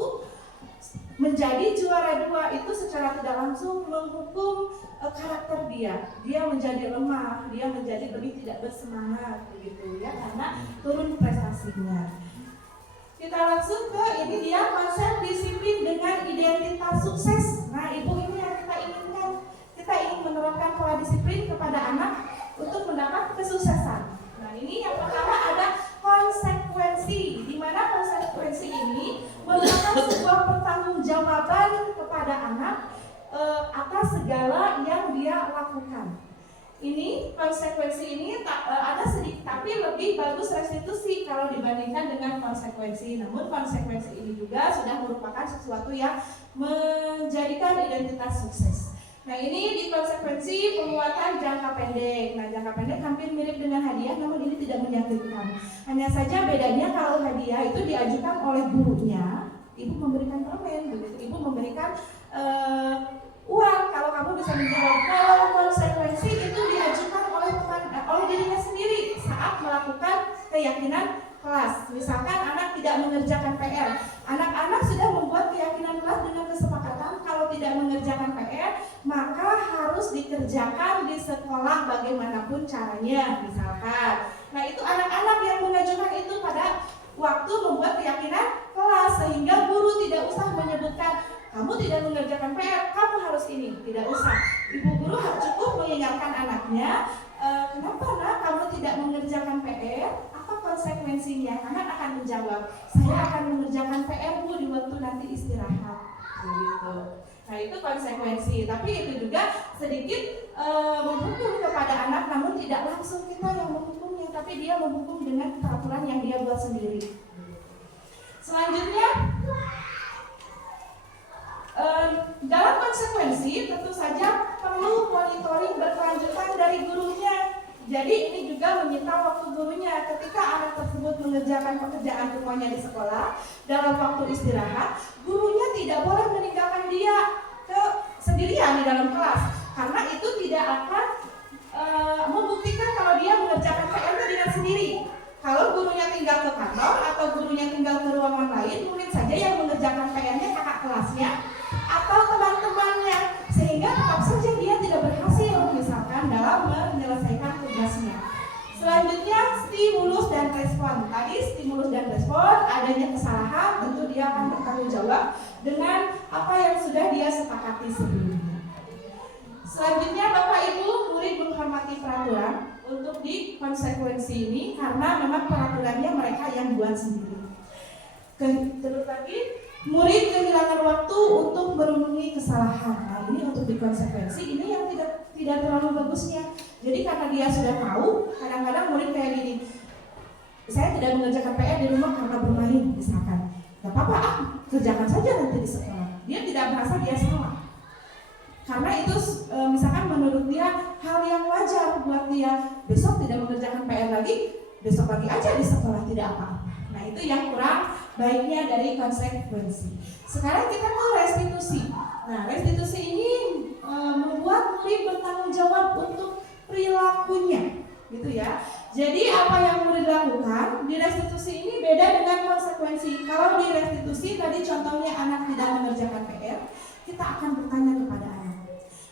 menjadi juara 2 itu secara tidak langsung menghukum karakter dia. Dia menjadi lemah, dia menjadi lebih tidak bersemangat begitu ya, karena turun prestasinya. Kita langsung ke ini dia konsep disiplin dengan identitas sukses. Nah ibu ini yang kita inginkan. Kita ingin menerapkan pola disiplin kepada anak untuk mendapat kesuksesan. Nah ini yang pertama ada konsekuensi, di mana konsekuensi ini merupakan sebuah pertanggungjawaban kepada anak atas segala yang dia lakukan. Ini konsekuensi ini ada sedikit, tapi lebih bagus restitusi kalau dibandingkan dengan konsekuensi. Namun konsekuensi ini juga sudah merupakan sesuatu yang menjadikan identitas sukses. Nah ini di konsekuensi penguatan jangka pendek. Nah jangka pendek hampir mirip dengan hadiah, namun ini tidak menyakitkan. Hanya saja bedanya kalau hadiah itu diajukan oleh gurunya, ibu memberikan permen, begitu. Ibu memberikan uang kalau kamu bisa menjawab. Kalau konsekuensi itu diajukan oleh dirinya sendiri saat melakukan keyakinan kelas. Misalkan anak tidak mengerjakan PR, anak-anak sudah membuat keyakinan kelas dengan kesepakatan kalau tidak mengerjakan PR maka harus dikerjakan di sekolah bagaimanapun caranya misalkan. Nah itu anak-anak yang mengajukan itu pada waktu membuat keyakinan kelas, sehingga guru tidak usah menyebutkan kamu tidak mengerjakan PR, kamu harus ini, tidak usah. Ibu guru cukup mengingatkan anaknya, kenapa nak kamu tidak mengerjakan PR? Apa konsekuensinya? Anak akan menjawab, saya akan mengerjakan PR bu di waktu nanti istirahat. Begitu. Nah itu konsekuensi, tapi itu juga sedikit menghukum kepada anak, namun tidak langsung kita yang menghukumnya, tapi dia menghukum dengan peraturan yang dia buat sendiri. Selanjutnya, dalam konsekuensi tentu saja perlu monitoring berkelanjutan dari gurunya. Jadi ini juga menyita waktu gurunya. Ketika anak tersebut mengerjakan pekerjaan rumahnya di sekolah dalam waktu istirahat, gurunya tidak boleh meninggalkan dia sendirian di dalam kelas, karena itu tidak akan membuktikan kalau dia mengerjakan PR-nya dengan sendiri. Kalau gurunya tinggal ke kantor atau gurunya tinggal ke ruangan lain, mungkin saja yang mengerjakan PR-nya kakak kelasnya atau teman-temannya, sehingga tetap saja dia tidak berhasil misalkan dalam menyelesaikan tugasnya. Selanjutnya stimulus dan respon. Tadi stimulus dan respon, adanya kesalahan tentu dia akan bertanggung jawab dengan apa yang sudah dia sepakati sebelumnya. Selanjutnya Bapak Ibu murid menghormati peraturan untuk di konsekuensi ini karena memang peraturannya mereka yang buat sendiri. Terus lagi murid kehilangan waktu untuk merenungi kesalahan. Nah, ini untuk di konsekuensi ini yang tidak terlalu bagusnya. Jadi karena dia sudah tahu, kadang-kadang murid kayak gini, saya tidak mengerjakan PR di rumah karena bermain misalkan. Gak apa-apa, kerjakan saja nanti di sekolah. Dia tidak merasa dia salah. Karena itu misalkan menurut dia hal yang wajar buat dia. Besok tidak mengerjakan PR lagi, besok lagi aja di sekolah, tidak apa-apa. Nah itu yang kurang baiknya dari konsekuensi. Sekarang kita ke restitusi. Nah restitusi ini membuat murid bertanggung jawab untuk perilakunya, gitu ya. Jadi apa yang murid lakukan di restitusi ini beda dengan konsekuensi. Kalau di restitusi tadi contohnya anak tidak mengerjakan PR, kita akan bertanya kepada anak,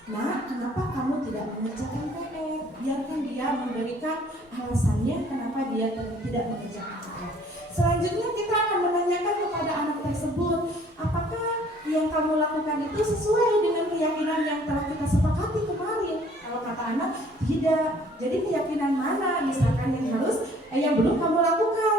nah kenapa kamu tidak mengerjakan PR? Biarkan dia memberikan alasannya kenapa dia tidak mengerjakan PR. Selanjutnya kita akan menanyakan kepada anak tersebut, apakah yang kamu lakukan itu sesuai dengan keyakinan yang telah kita sepakati kemarin? Kalau kata anak, tidak. Jadi keyakinan mana misalkan yang belum kamu lakukan?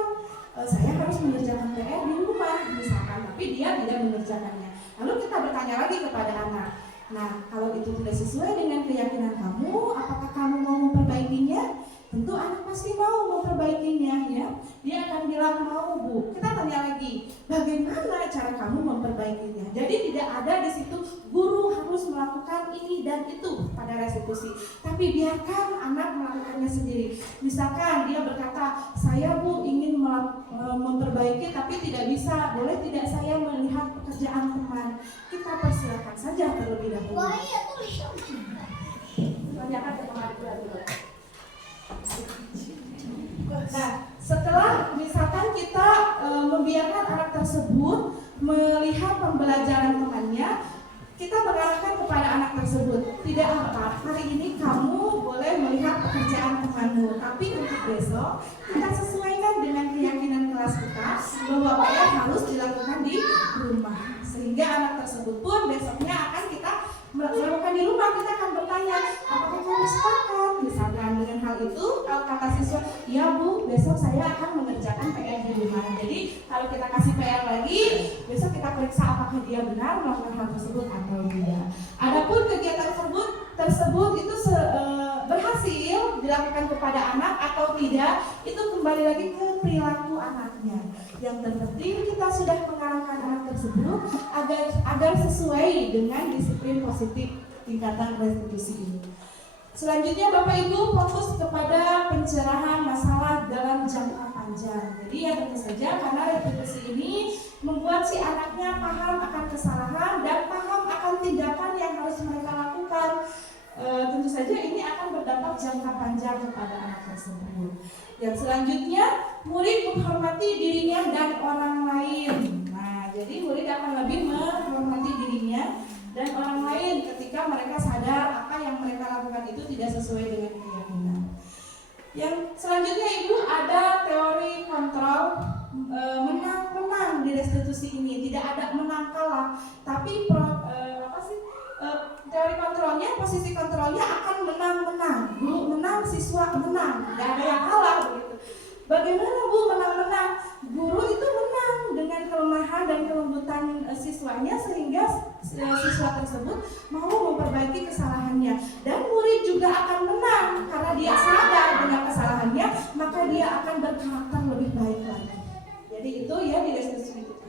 Saya harus mengerjakan PR di rumah misalkan, tapi dia tidak mengerjakannya. Lalu kita bertanya lagi kepada anak, nah kalau itu tidak sesuai dengan keyakinan kamu, apakah kamu mau memperbaikinya? Tentu anak pasti mau memperbaikinya, ya. Dia akan bilang mau, Bu. Kita tanya lagi, bagaimana cara kamu memperbaikinya? Jadi tidak ada di situ guru harus melakukan ini dan itu pada restitusi, tapi biarkan anak melakukannya sendiri. Misalkan dia berkata, saya Bu ingin memperbaiki tapi tidak bisa, boleh tidak saya melihat pekerjaan teman? Kita persilakan saja terlebih dahulu. Tanyakan ke teman dulu. Nah, setelah misalkan kita membiarkan anak tersebut melihat pembelajaran temannya, kita mengarahkan kepada anak tersebut, tidak apa, hari ini kamu boleh melihat pekerjaan temanmu, tapi untuk besok kita sesuaikan dengan keyakinan kelas kita bahwa PR harus dilakukan di rumah, sehingga anak tersebut pun besoknya akan kita melakukan di rumah. Kita akan bertanya, apakah kamu sepakat misalkan dengan hal itu? Kalau kata siswa, ya Bu, besok saya akan mengerjakan PR di rumah. Jadi kalau kita kasih PR lagi, besok kita periksa apakah dia benar melakukan hal tersebut atau tidak. Adapun kegiatan tersebut itu berhasil dilakukan kepada anak atau tidak, itu kembali lagi ke perilaku anaknya. Yang terpenting kita sudah mengarahkan anak tersebut agar sesuai dengan disiplin positif tingkatan restitusi ini. Selanjutnya Bapak Ibu fokus kepada pencerahan masalah dalam jangka panjang. Jadi ya tentu saja karena restitusi ini membuat si anaknya paham akan kesalahan dan paham akan tindakan yang harus mereka lakukan. Tentu saja ini akan berdampak jangka panjang kepada anak tersebut. Yang selanjutnya, murid menghormati dirinya dan orang lain. Nah, jadi murid akan lebih menghormati dirinya dan orang lain ketika mereka sadar apa yang mereka lakukan itu tidak sesuai dengan keyakinan. Yang selanjutnya Ibu ada teori kontrol menang-menang di restitusi ini. Tidak ada menang kalah, tapi teori kontrolnya, posisi kontrolnya akan menang-menang. Guru menang, siswa menang, tidak ada yang kalah begitu. Bagaimana Bu menang-menang? Guru itu menang dengan kelemahan dan kelembutan siswanya sehingga siswa tersebut mau memperbaiki kesalahannya. Dan murid juga akan menang karena dia sadar dengan kesalahannya, maka dia akan berkarakter lebih baik lagi. Jadi itu ya di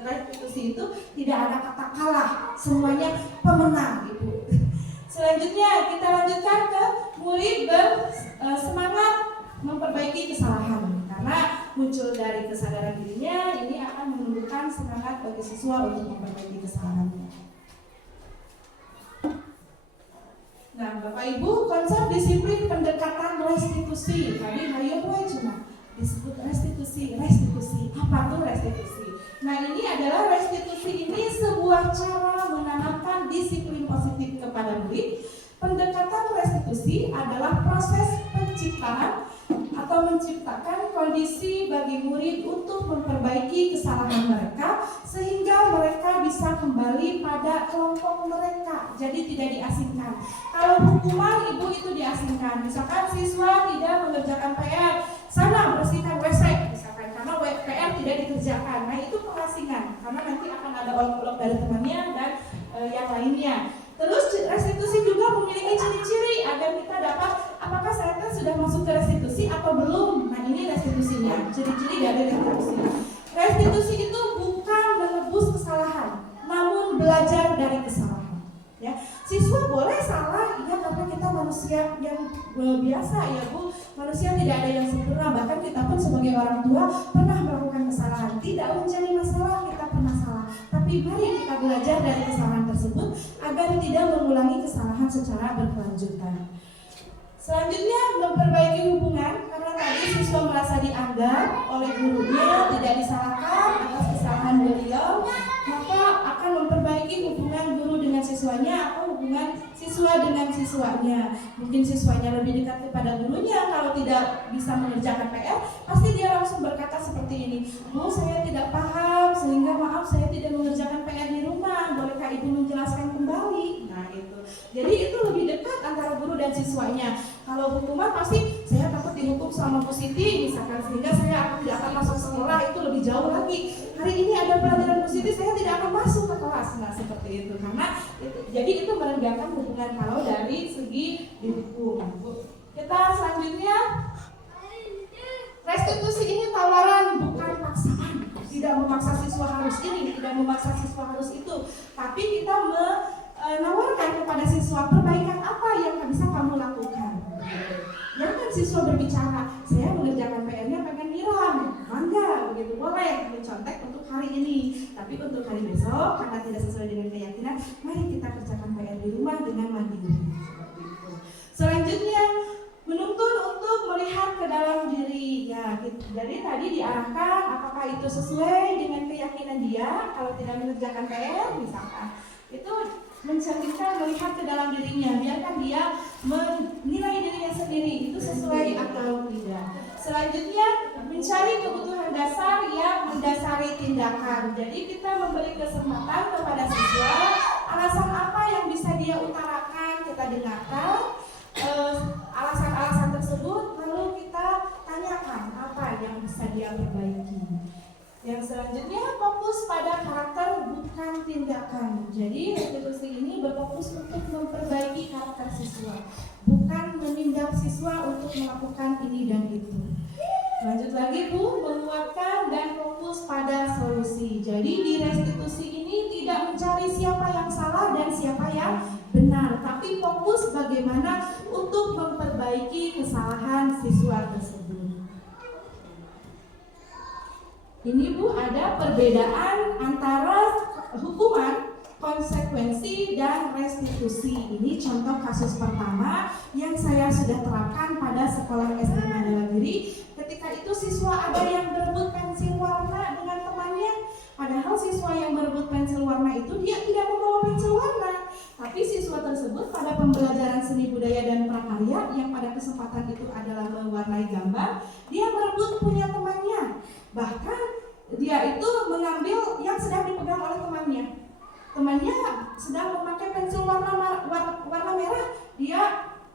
restitusi itu tidak ada kata kalah, semuanya pemenang Ibu. Selanjutnya kita lanjutkan ke murid bersemangat memperbaiki kesalahan. Karena muncul dari kesadaran dirinya, ini akan menumbuhkan semangat bagi siswa untuk memperbaiki kesalahannya. Nah, Bapak Ibu, konsep disiplin pendekatan restitusi. Tadi Hayo cuma disebut restitusi. Apa tuh restitusi? Nah, ini adalah restitusi ini sebuah cara menanamkan disiplin positif kepada murid. Pendekatan restitusi adalah proses penciptaan atau menciptakan kondisi bagi murid untuk memperbaiki kesalahan mereka sehingga mereka bisa kembali pada kelompok mereka. Jadi tidak diasingkan. Kalau hukuman ibu itu diasingkan. Misalkan siswa tidak mengerjakan PR, sana bersihkan WC misalkan karena PR tidak dikerjakan. Nah, itu pengasingan karena nanti akan ada olok-olok dari temannya dan yang lainnya. Terus restitusi juga memiliki ciri-ciri agar kita dapat apakah saya sudah masuk ke restitusi atau belum. Nah, ini restitusinya, ciri-ciri dari restitusi. Restitusi itu bukan menebus kesalahan, namun belajar dari kesalahan. Ya, siswa boleh salah, ya karena kita manusia yang biasa ya Bu, manusia tidak ada yang sempurna. Bahkan kita pun sebagai orang tua pernah melakukan kesalahan. Tidak menjadi masalah kita pernah salah, tapi mari kita belajar dari kesalahan tersebut agar tidak mengulangi kesalahan secara berkelanjutan. Selanjutnya, memperbaiki hubungan karena tadi siswa merasa dianggap oleh gurunya, tidak disalahkan atas kesalahan beliau, maka akan memperbaiki hubungan guru dengan siswanya atau hubungan siswa dengan siswanya. Mungkin siswanya lebih dekat kepada gurunya, kalau tidak bisa mengerjakan PR, pasti dia langsung berkata seperti ini, Bu, saya tidak paham, sehingga maaf saya tidak mengerjakan PR di rumah, bolehkah Ibu menjelaskan kembali? Nah, itu. Jadi itu lebih dekat antara guru dan siswanya. Kalau hukuman pasti saya takut dihukum sama Bu Siti misalkan, sehingga saya tidak akan masuk sekolah, itu lebih jauh lagi. Hari ini ada pelajaran Bu Siti, saya tidak akan masuk ke kelas. Nah, seperti itu. Karena jadi itu merendahkan hubungan kalau dari segi dihukum. Kita selanjutnya, restitusi ini tawaran bukan paksaan. Tidak memaksa siswa harus ini, tidak memaksa siswa harus itu, tapi kita menawarkan kepada siswa perbaikan apa yang bisa kamu lakukan. Jangan siswa berbicara, saya mengerjakan PR-nya pengen nyiram, bangga, begitu boleh mencontek untuk hari ini, tapi untuk hari besok karena tidak sesuai dengan keyakinan, mari kita kerjakan PR di rumah dengan mandiri. Selanjutnya, menuntun untuk melihat ke dalam diri. Ya, jadi tadi diarahkan apakah itu sesuai dengan keyakinan dia. Kalau tidak mengerjakan PR misalkan, itu mencerminkan melihat ke dalam dirinya, biarkan dia menilai dirinya sendiri itu sesuai atau tidak. Selanjutnya, mencari kebutuhan dasar yang mendasari tindakan. Jadi kita memberi kesempatan kepada siswa alasan apa yang bisa dia utarakan, kita dengarkan alasan-alasan tersebut, lalu kita tanyakan apa yang bisa dia perbaiki. Yang selanjutnya, fokus pada karakter bukan tindakan. Jadi restitusi ini berfokus untuk memperbaiki karakter siswa, bukan menindak siswa untuk melakukan ini dan itu. Lanjut lagi Bu, menguatkan dan fokus pada solusi. Jadi di restitusi ini tidak mencari siapa yang salah dan siapa yang benar, tapi fokus bagaimana untuk memperbaiki kesalahan siswa tersebut. Ini Bu, ada perbedaan antara hukuman, konsekuensi, dan restitusi. Ini contoh kasus pertama yang saya sudah terapkan pada sekolah SD Mandalagiri. Ketika itu siswa ada yang berebut pensil warna dengan temannya. Padahal siswa yang berebut pensil warna itu dia tidak membawa pensil warna. Tapi siswa tersebut pada pembelajaran seni budaya dan prakarya yang pada kesempatan itu adalah mewarnai gambar, dia merebut punya temannya. Bahkan dia itu mengambil yang sedang dipegang oleh temannya. Temannya sedang memakai pensil warna merah, dia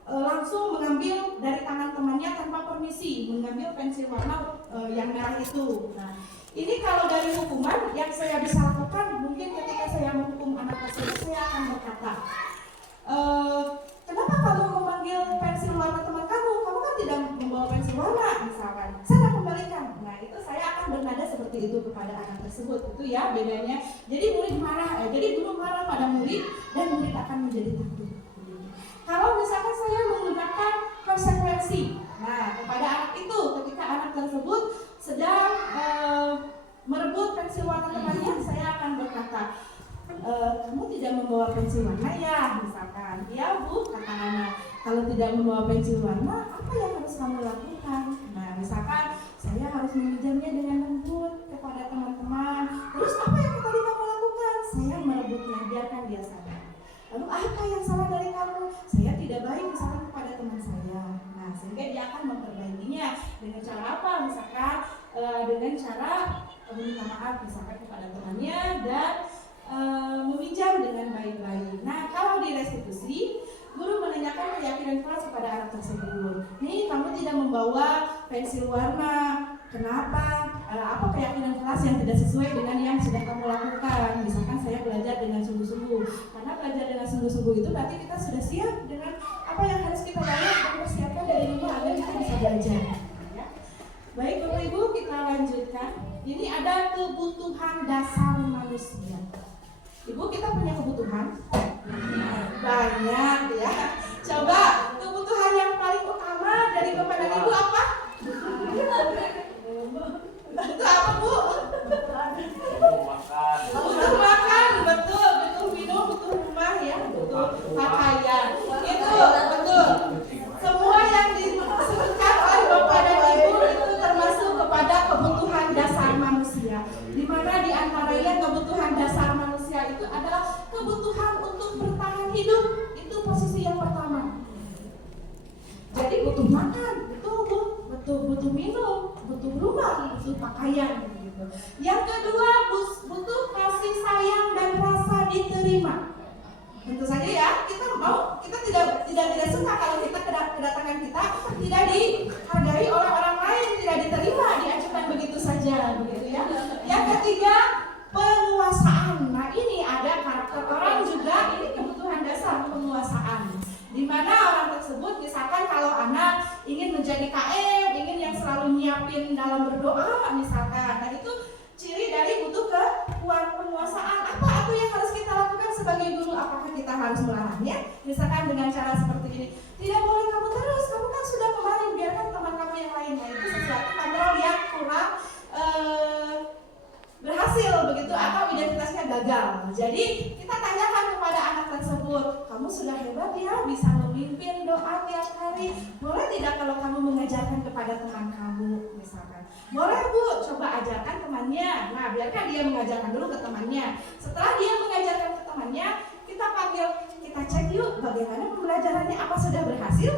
langsung mengambil dari tangan temannya tanpa permisi, mengambil pensil warna yang merah itu. Nah, ini kalau dari hukuman yang saya bisa lakukan, mungkin ketika saya menghukum anak tersebut, saya akan berkata, kenapa kamu memanggil pensil warna teman kamu? Kamu kan tidak membawa pensil warna, misalkan. Saya kembalikan. Nah, itu saya akan bernada seperti itu kepada anak tersebut. Itu ya bedanya. Jadi jadi guru marah pada murid dan murid akan menjadi takut. Kalau misalkan saya menggunakan konsekuensi, nah kepada anak itu, ketika anak tersebut sedang merebut pensil warna temannya, saya akan berkata, kamu tidak membawa pensil warna ya, misalkan. Ya Bu, kata anak. tidak membawa pensil warna, apa yang harus kamu lakukan? Nah, misalkan saya harus meminjamnya dengan lembut kepada teman-teman. Terus apa yang tadi kamu lakukan? Saya merebutnya, biarkan dia sadar. Lalu apa yang salah dari kamu? Saya tidak baik misalkan kepada teman saya. Nah, sehingga dia akan memperbaikinya dengan cara apa? Misalkan dengan cara meminta maaf misalkan kepada temannya dan meminjam dengan baik-baik. Nah, kalau di restitusi, guru menanyakan keyakinan kelas kepada anak tersebut. Nih, kamu tidak membawa pensil warna. Kenapa? Apa keyakinan kelas yang tidak sesuai dengan yang sudah kamu lakukan? Misalkan saya belajar dengan sungguh-sungguh. Karena belajar dengan sungguh-sungguh itu berarti kita sudah siap dengan apa yang harus kita bayar dan persiapkan dari rumah agar kita bisa belajar. Ya. Baik, Bapak Ibu, kita lanjutkan. Ini ada kebutuhan dasar manusia. Ibu, kita punya kebutuhan banyak ya. Coba kebutuhan yang paling utama dari Bapak dan Ibu apa? Itu apa, Bu? Butuh makan, betul, butuh minum, butuh rumah ya, butuh pakaian. Itu betul. Semua yang disebutkan oleh Bapak dan Ibu itu termasuk kepada kebutuhan dasar manusia. Di mana di antaranya kebutuhan dasar manusia itu adalah kebutuhan untuk bertahan hidup. Itu posisi yang pertama. Jadi butuh makan, betul Bu, butuh minum, butuh rumah, butuh pakaian gitu. Yang kedua, butuh kasih sayang dan rasa diterima. Tentu saja ya, kita tidak suka kalau kita kedatangan kita tidak dihargai oleh orang lain, tidak diterima, diajukan begitu saja, begitu ya. Yang ketiga, penguasaan. Nah, ini ada karakter orang juga, ini kebutuhan dasar penguasaan. Di mana orang tersebut misalkan kalau anak ingin menjadi KM, ingin yang selalu nyiapin dalam berdoa misalkan. Nah, itu ciri dari butuh penguasaan. Apa itu yang harus kita lakukan sebagai guru? Apakah kita harus melarangnya? Misalkan dengan cara seperti ini. Tidak boleh kamu terus, kamu kan sudah kemarin, biarkan teman kamu yang lain. Nah, itu sesuatu kontrol yang kurang berhasil begitu atau identitasnya gagal. Jadi kita tanyakan kepada anak tersebut, kamu sudah hebat ya, bisa memimpin doa tiap hari. Boleh tidak kalau kamu mengajarkan kepada teman kamu misalkan? Boleh Bu, coba ajarkan temannya. Nah, biarkan dia mengajarkan dulu ke temannya. Setelah dia mengajarkan ke temannya, kita panggil, kita cek yuk bagaimana pembelajarannya, apa sudah berhasil.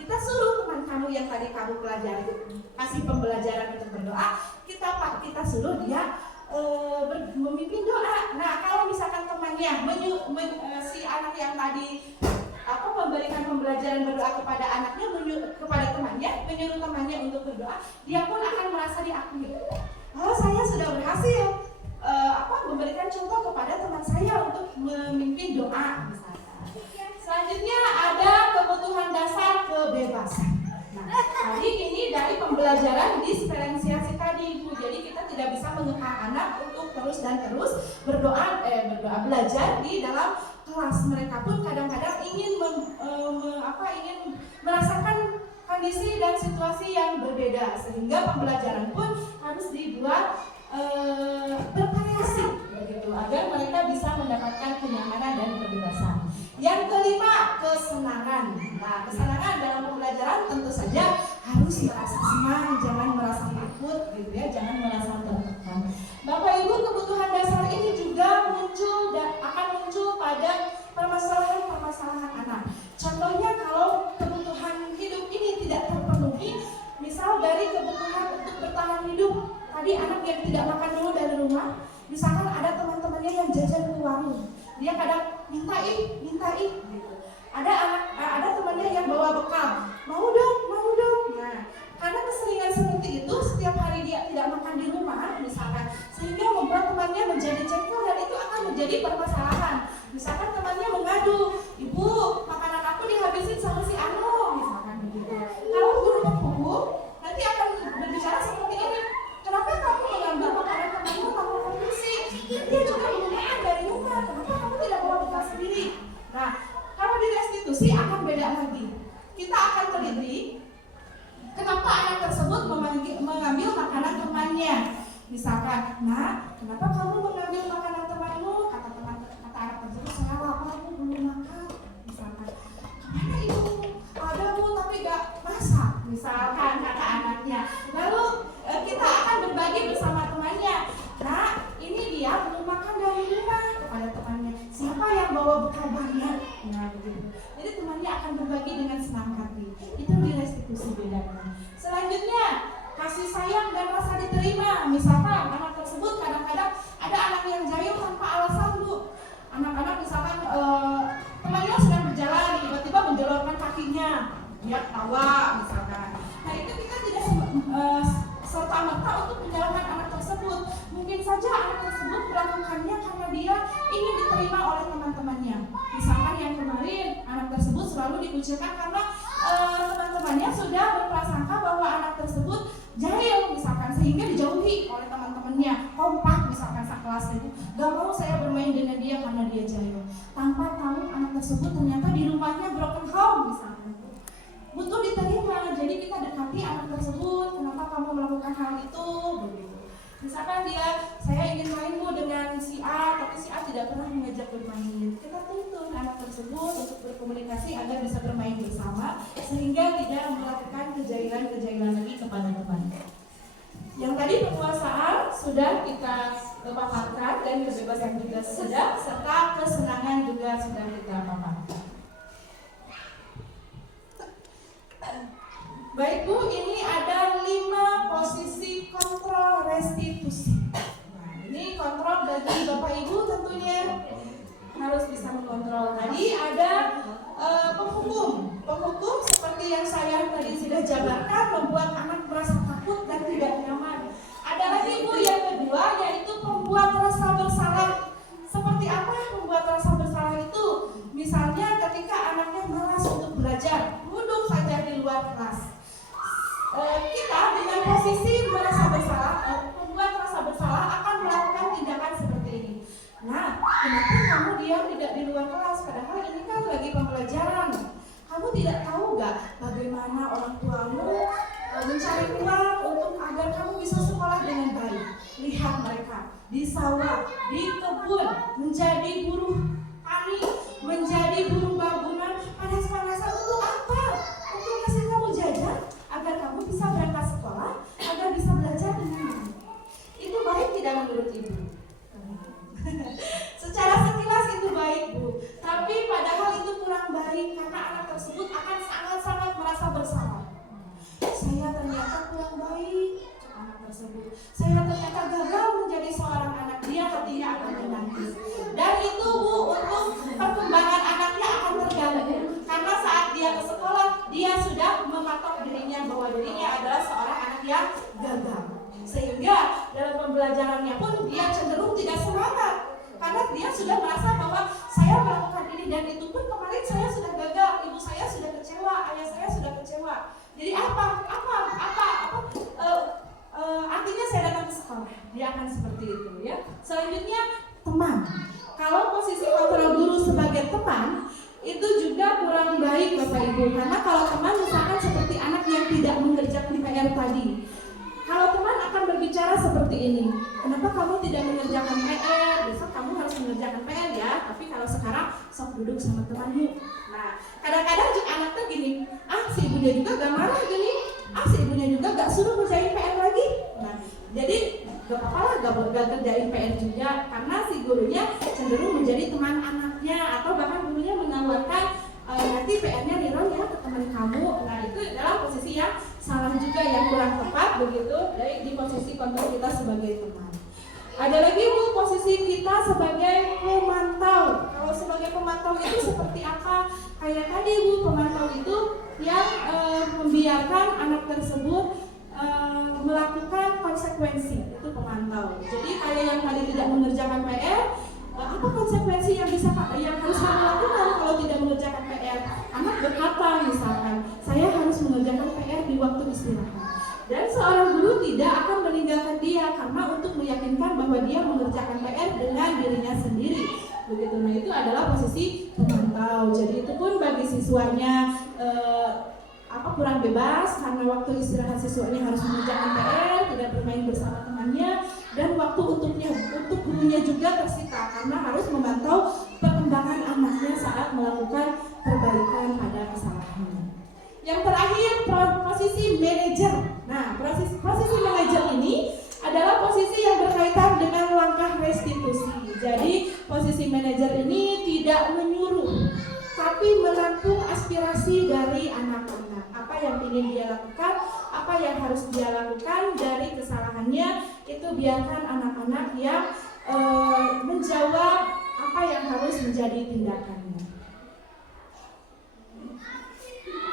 Kita suruh teman kamu yang tadi kamu pelajari, kasih pembelajaran untuk berdoa, kita suruh dia memimpin doa. Nah, kalau misalkan temannya si anak yang tadi memberikan pembelajaran berdoa kepada anaknya, kepada temannya, menyuruh temannya untuk berdoa, dia pun akan merasa diakui. Oh, saya sudah berhasil memberikan contoh kepada teman saya untuk memimpin doa misalnya. Selanjutnya ada kebutuhan dasar kebebasan. Nah, tadi ini dari pembelajaran diferensiasi tadi Bu. Jadi kita tidak bisa mengekang anak untuk terus berdoa belajar di dalam kelas. Mereka pun kadang-kadang ingin ingin merasakan kondisi dan situasi yang berbeda, sehingga pembelajaran pun harus dibuat bervariasi begitu agar mereka bisa mendapatkan kenyamanan dan kebebasan. Yang kelima, kesenangan. Nah, kesenangan dalam pembelajaran tentu saja harus merasa senang, jangan merasa takut gitu ya, jangan merasa tertekan. Bapak Ibu, kebutuhan dasar ini juga akan muncul pada permasalahan anak. Contohnya kalau kebutuhan hidup ini tidak terpenuhi, misal dari kebutuhan untuk bertahan hidup, tadi anak yang tidak makan dulu dari rumah, misalkan ada teman-temannya yang jajan ke warung, dia kadang minta gitu. Ada temannya yang bawa bekal, mau dong. Nah, karena keseringan seperti itu, setiap hari dia tidak makan di rumah misalkan, sehingga membuat temannya menjadi jengkel dan itu akan menjadi permasalahan. Misalkan temannya mengadu, ibu makanan aku dihabisin sama si Anu misalkan begitu. Kalau guru hukum nanti akan berbicara seperti ini, kenapa kamu mengambil makanan temanmu tanpa permisi? Dia juga belum makan dari rumah, kenapa kamu tidak bawa bekal sendiri? Nah, kalau di restitusi akan beda lagi. Kita akan teliti kenapa anak tersebut mengambil makanan temannya. Misalkan, nah, kenapa kamu mengambil makanan temanmu? Kata anak tersebut, saya lapar, aku belum makan. Misalkan, kemana ibu? Ada berusaha untuk menyalahkan anak tersebut. Mungkin saja anak tersebut melakukannya karena dia ingin diterima oleh teman-temannya. Misalkan yang kemarin anak tersebut selalu dikucilkan karena teman-temannya sudah berprasangka bahwa anak tersebut jahil misalkan, sehingga dijauhi oleh teman-temannya. Kompak misalkan sekelas itu, gak mau saya bermain dengan dia karena dia jahil, tanpa tahu anak tersebut ternyata di rumahnya broken home misalkan, butuh diterima. Jadi kita dekati anak tersebut, kenapa kamu melakukan hal itu begitu. Misalkan saya ingin main dengan si A, tapi si A tidak pernah mengajak bermain. Kita tuntun anak tersebut untuk berkomunikasi agar bisa bermain bersama, sehingga tidak melakukan kejahilan lagi kepada teman. Yang tadi penguasaan sudah kita paparkan, dan kebebasan juga sudah, serta kesenangan juga sudah kita paparkan. Baik Bu, ini ada 5 posisi kontrol restitusi. Nah, ini kontrol bagi Bapak Ibu tentunya harus bisa mengontrol. Tadi ada penghukum. Penghukum seperti yang saya tadi sudah jabarkan, membuat anak merasa takut dan tidak nyaman. Ada lagi Bu yang kedua, yaitu membuat rasa bersalah. Seperti apa membuat rasa bersalah itu? Misalnya ketika anaknya malas untuk belajar, duduk saja di luar kelas. Kita dengan posisi merasa bersalah, membuat rasa bersalah, akan melakukan tindakan seperti ini. Nah, kenapa kamu diam tidak di luar kelas? Padahal ini kan lagi pembelajaran. Kamu tidak tahu gak bagaimana orang tuamu mencari uang untuk agar kamu bisa sekolah dengan baik? Lihat mereka di sawah, di kebun, menjadi buruh tani, menjadi buruh bangunan, panas-panasan untuk apa? Untuk kasih kamu jajan agar kamu bisa berangkat sekolah, agar bisa belajar dengan baik. Itu baik tidak menurut Ibu? Secara sekilas itu baik Bu, tapi padahal itu kurang baik karena anak tersebut akan sangat-sangat merasa bersalah. Saya ternyata kurang baik, anak tersebut. Saya ternyata gagal menjadi seorang anak, dia hatinya akan menangis. Dan itu Bu, untuk perkembangan anaknya akan terganggu karena saat dia ke sekolah, dia sudah mematok dirinya bahwa dirinya adalah seorang anak yang gagal. Sehingga dalam pembelajarannya pun dia cenderung tidak semangat karena dia sudah merasa bahwa saya melakukan ini dan itu pun kemarin saya sudah gagal, ibu saya sudah kecewa, ayah saya sudah kecewa. Jadi artinya saya datang ke sekolah, dia akan seperti itu ya. Selanjutnya teman. Kalau posisi kontrol guru sebagai teman itu juga kurang baik Bapak Ibu, karena kalau teman misalkan seperti anak yang tidak mengerjakan PR tadi. Kalau teman akan berbicara seperti ini, kenapa kamu tidak mengerjakan PR? Besok kamu harus mengerjakan PR ya. Tapi kalau sekarang sok duduk sama teman yuk. Nah, kadang-kadang anak tuh gini, si ibunya juga gak marah gini, si ibunya juga gak suruh ngerjain PR lagi. Nah, jadi gak apa-apa lah gak kerjain PR juga, karena si gurunya cenderung menjadi teman anaknya, atau bahkan gurunya menawarkan nanti PR-nya Nirol ya ke teman kamu. Nah, itu adalah posisi yang salah juga, yang kurang tepat begitu di posisi kontrol kita sebagai teman. Ada lagi Bu, posisi kita sebagai pemantau. Kalau sebagai pemantau itu seperti apa? Kayak tadi Bu, pemantau itu yang membiarkan anak tersebut melakukan konsekuensi, itu pemantau. Jadi kayak yang tadi tidak mengerjakan PR, apa konsekuensi yang harus kamu lakukan kalau tidak mengerjakan PR? Anak berkata misalkan, saya harus mengerjakan PR di waktu istirahat. Dan seorang guru tidak akan meninggalkan dia karena untuk meyakinkan bahwa dia mengerjakan PR dengan dirinya sendiri. Begitu. Nah, itu adalah posisi pemantau. Jadi itu pun bagi siswanya kurang bebas karena waktu istirahat siswanya harus mengerjakan PR, tidak bermain bersama temannya, dan waktu untuk gurunya juga tersita karena harus memantau perkembangan anaknya saat melakukan perbaikan pada kesalahannya. Yang terakhir, posisi manajer. Nah, posisi manajer ini adalah posisi yang berkaitan dengan langkah restitusi. Jadi, posisi manajer ini tidak menyuruh, tapi menampung aspirasi dari anak-anak. Apa yang ingin dia lakukan, apa yang harus dia lakukan dari kesalahannya, itu biarkan anak-anak yang menjawab apa yang harus menjadi tindakannya.